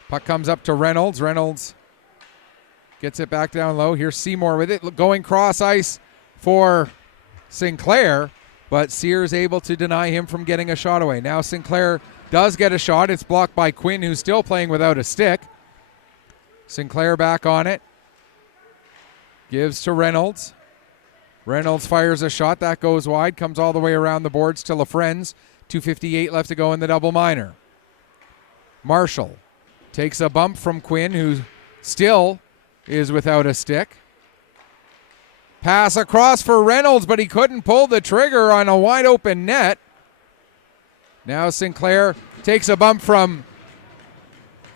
Puck comes up to Reynolds. Reynolds gets it back down low. Here's Seymour with it, going cross ice for Sinclair, but Sears able to deny him from getting a shot away. Now Sinclair does get a shot. It's blocked by Quinn, who's still playing without a stick. Sinclair back on it. Gives to Reynolds. Reynolds fires a shot. That goes wide. Comes all the way around the boards to LaFrenz. 2:58 left to go in the double minor. Marshall takes a bump from Quinn, who still is without a stick. Pass across for Reynolds, but he couldn't pull the trigger on a wide open net. Now Sinclair takes a bump from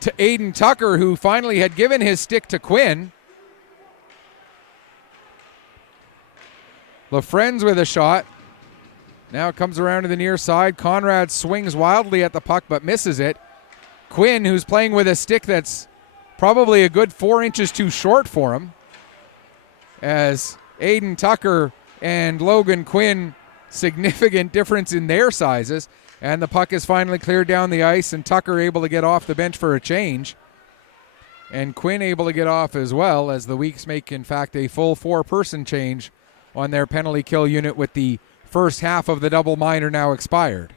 Aiden Tucker, who finally had given his stick to Quinn. LaFrenz with a shot. Now it comes around to the near side. Conrad swings wildly at the puck but misses it. Quinn, who's playing with a stick that's probably a good 4 inches too short for him, as Aiden Tucker and Logan Quinn, significant difference in their sizes, and the puck is finally cleared down the ice, and Tucker able to get off the bench for a change, and Quinn able to get off as well, as the Weeks make, in fact, a full 4-person change on their penalty kill unit with the first half of the double minor now expired.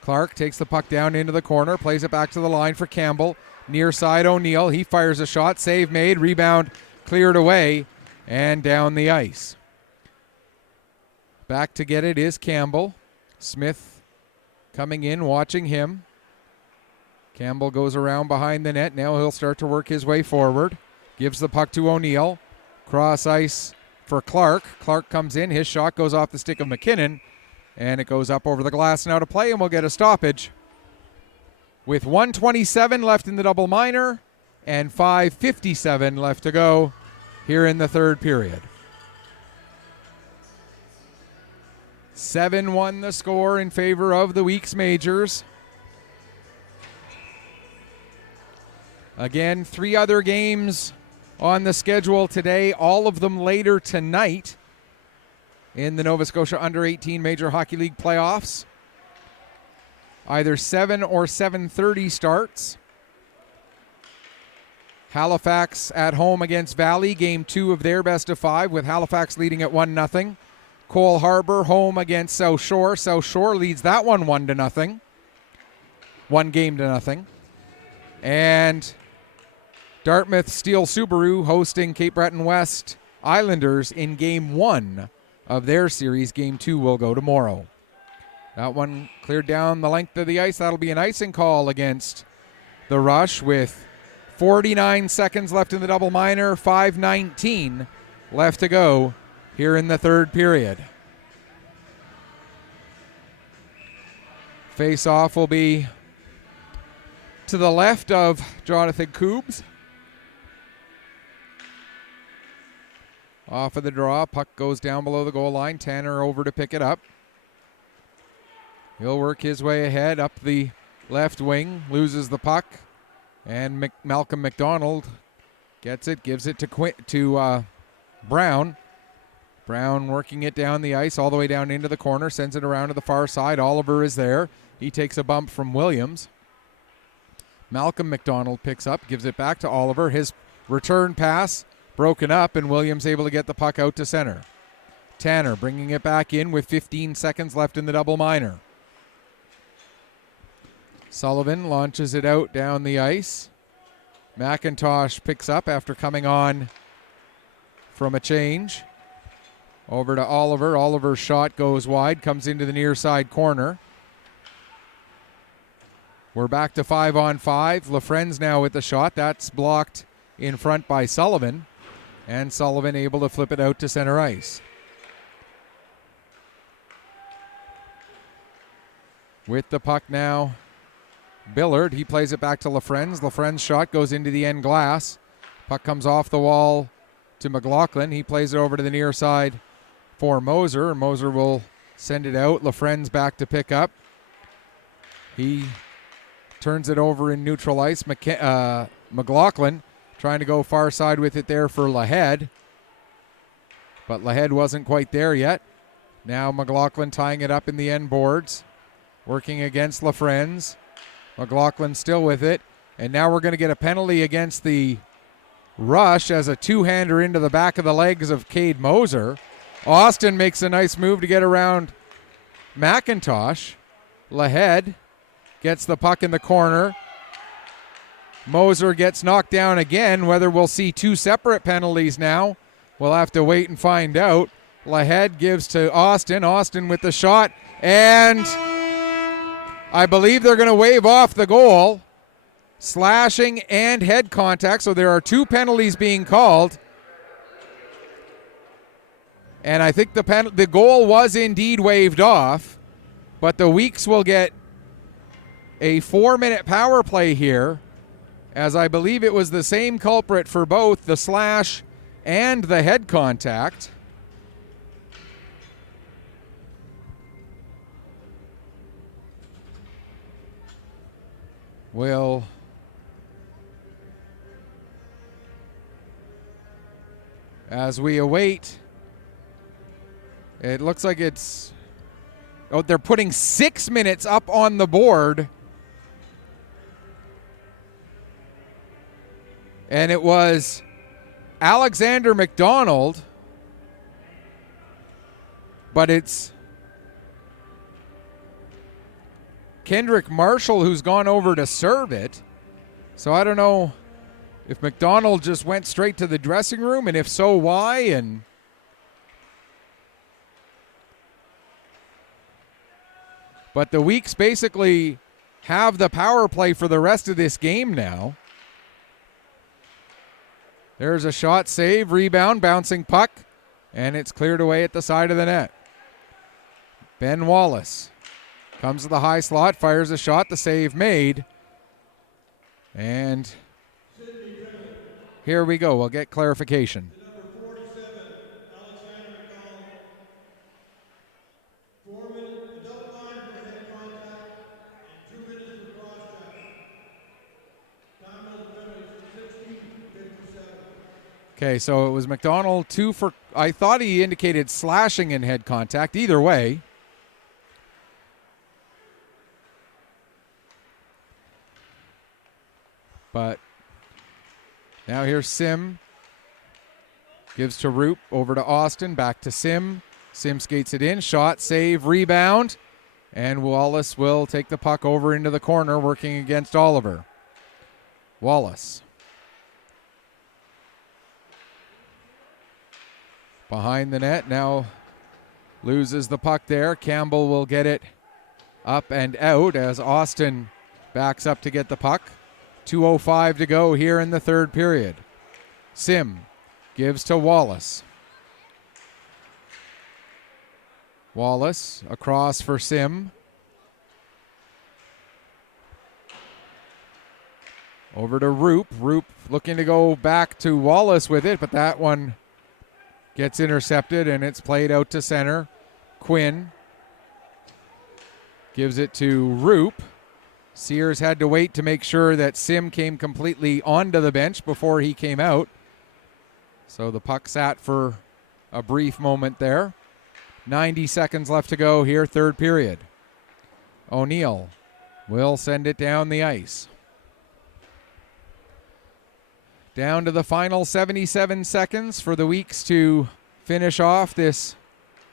Clark takes the puck down into the corner, plays it back to the line for Campbell. Near side O'Neill, he fires a shot, save made, rebound cleared away, and down the ice. Back to get it is Campbell. Smith coming in, watching him. Campbell goes around behind the net. Now he'll start to work his way forward. Gives the puck to O'Neill. Cross ice for Clark. Clark comes in. His shot goes off the stick of McKinnon, and it goes up over the glass now to play, and we'll get a stoppage. With 1:27 left in the double minor and 5:57 left to go here in the third period. 7-1 the score in favor of the Weeks Majors. Again, 3 other games on the schedule today, all of them later tonight in the Nova Scotia Under-18 Major Hockey League playoffs. Either 7 or 7:30 starts. Halifax at home against Valley, game 2 of their best of 5, with Halifax leading at 1-0. Cole Harbour home against South Shore. South Shore leads that one 1-0. 1 game to nothing. And Dartmouth Steel Subaru hosting Cape Breton West Islanders in game 1 of their series. Game 2 will go tomorrow. That one cleared down the length of the ice. That'll be an icing call against the Rush with 49 seconds left in the double minor, 5:19 left to go here in the third period. Face-off will be to the left of Jonathan Koobs. Off of the draw, puck goes down below the goal line. Tanner over to pick it up. He'll work his way ahead up the left wing, loses the puck, and Malcolm McDonald gets it, gives it to Brown. Brown working it down the ice all the way down into the corner, sends it around to the far side. Oliver is there. He takes a bump from Williams. Malcolm McDonald picks up, gives it back to Oliver. His return pass broken up, and Williams able to get the puck out to center. Tanner bringing it back in with 15 seconds left in the double minor. Sullivan launches it out down the ice. McIntosh picks up after coming on from a change. Over to Oliver. Oliver's shot goes wide, comes into the near side corner. We're back to 5-on-5. LaFrenz now with the shot. That's blocked in front by Sullivan. And Sullivan able to flip it out to center ice. With the puck now, Billard. He plays it back to LaFrenz. LaFrenz's shot goes into the end glass. Puck comes off the wall to McLaughlin. He plays it over to the near side for Moser. Moser will send it out. LaFrenz back to pick up. He turns it over in neutral ice. McLaughlin trying to go far side with it there for Lahead. But Lahead wasn't quite there yet. Now McLaughlin tying it up in the end boards, working against LaFrenz. McLaughlin still with it. And now we're going to get a penalty against the rush as a two-hander into the back of the legs of Cade Moser. Austin makes a nice move to get around McIntosh. Lahead gets the puck in the corner. Moser gets knocked down again. Whether we'll see two separate penalties now, we'll have to wait and find out. Lahead gives to Austin. Austin with the shot. And I believe they're going to wave off the goal. Slashing and head contact. So there are two penalties being called. And I think the goal was indeed waved off. But the Weeks will get a 4-minute power play here, as I believe it was the same culprit for both the slash and the head contact. Will as we await, it looks like it's, oh, they're putting 6 minutes up on the board. And it was Alexander McDonald, but it's Kendrick Marshall who's gone over to serve it. So I don't know if McDonald just went straight to the dressing room, and if so, why? But the Weeks basically have the power play for the rest of this game now. There's a shot, save, rebound, bouncing puck, and it's cleared away at the side of the net. Ben Wallace comes to the high slot, fires a shot, the save made. And here we go. We'll get clarification. Number 47, Alexander McDonald. 4 minutes, a double line for head contact, and 2 minutes for cross-check. Time of the penalty, 16:57. Okay, so it was McDonald, 2 for, I thought he indicated slashing and head contact. Either way. But now here's Sim. Gives to Roop, over to Austin, back to Sim. Sim skates it in, shot, save, rebound. And Wallace will take the puck over into the corner, working against Oliver. Wallace. Behind the net, now loses the puck there. Campbell will get it up and out as Austin backs up to get the puck. 2:05 to go here in the third period. Sim gives to Wallace. Wallace across for Sim. Over to Roop. Roop looking to go back to Wallace with it, but that one gets intercepted and it's played out to center. Quinn gives it to Roop. Sears had to wait to make sure that Sim came completely onto the bench before he came out. So the puck sat for a brief moment there. 90 seconds left to go here, third period. O'Neill will send it down the ice. Down to the final 77 seconds for the Weeks to finish off this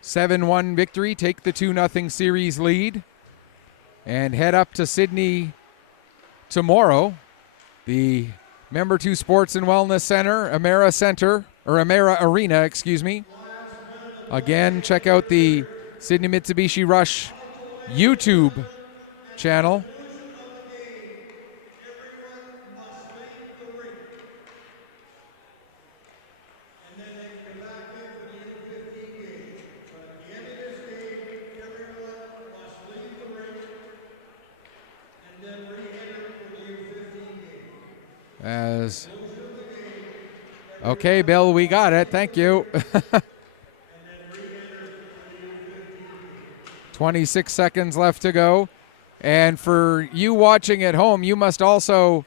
7-1 victory, take the 2-0 series lead, and head up to Sydney tomorrow. The Member 2 Sports and Wellness Center, Amera Arena, excuse me. Again, check out the Sydney Mitsubishi Rush YouTube channel. Okay, Bill, we got it. Thank you. 26 seconds left to go. And for you watching at home, you must also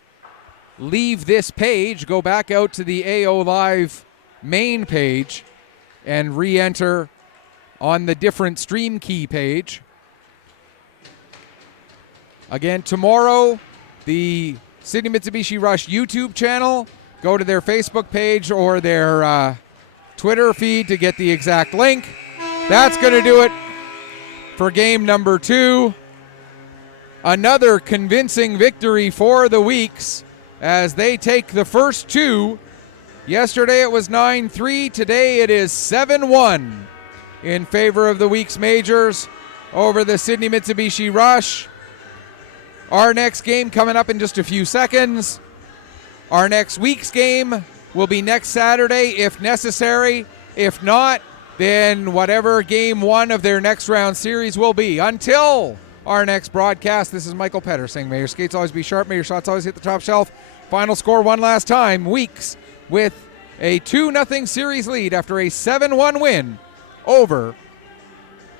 leave this page, go back out to the AO Live main page, and re-enter on the different stream key page. Again, tomorrow, the Sydney Mitsubishi Rush YouTube channel. Go to their Facebook page or their Twitter feed to get the exact link. That's going to do it for game number 2. Another convincing victory for the Weeks as they take the first 2. Yesterday it was 9-3. Today it is 7-1 in favor of the Weeks Majors over the Sydney Mitsubishi Rush. Our next game coming up in just a few seconds. Our next week's game will be next Saturday if necessary. If not, then whatever game 1 of their next round series will be. Until our next broadcast, this is Michael Petter saying, may your skates always be sharp, may your shots always hit the top shelf. Final score one last time, Weeks with a 2-0 series lead after a 7-1 win over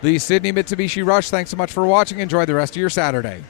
the Sydney Mitsubishi Rush. Thanks so much for watching. Enjoy the rest of your Saturday.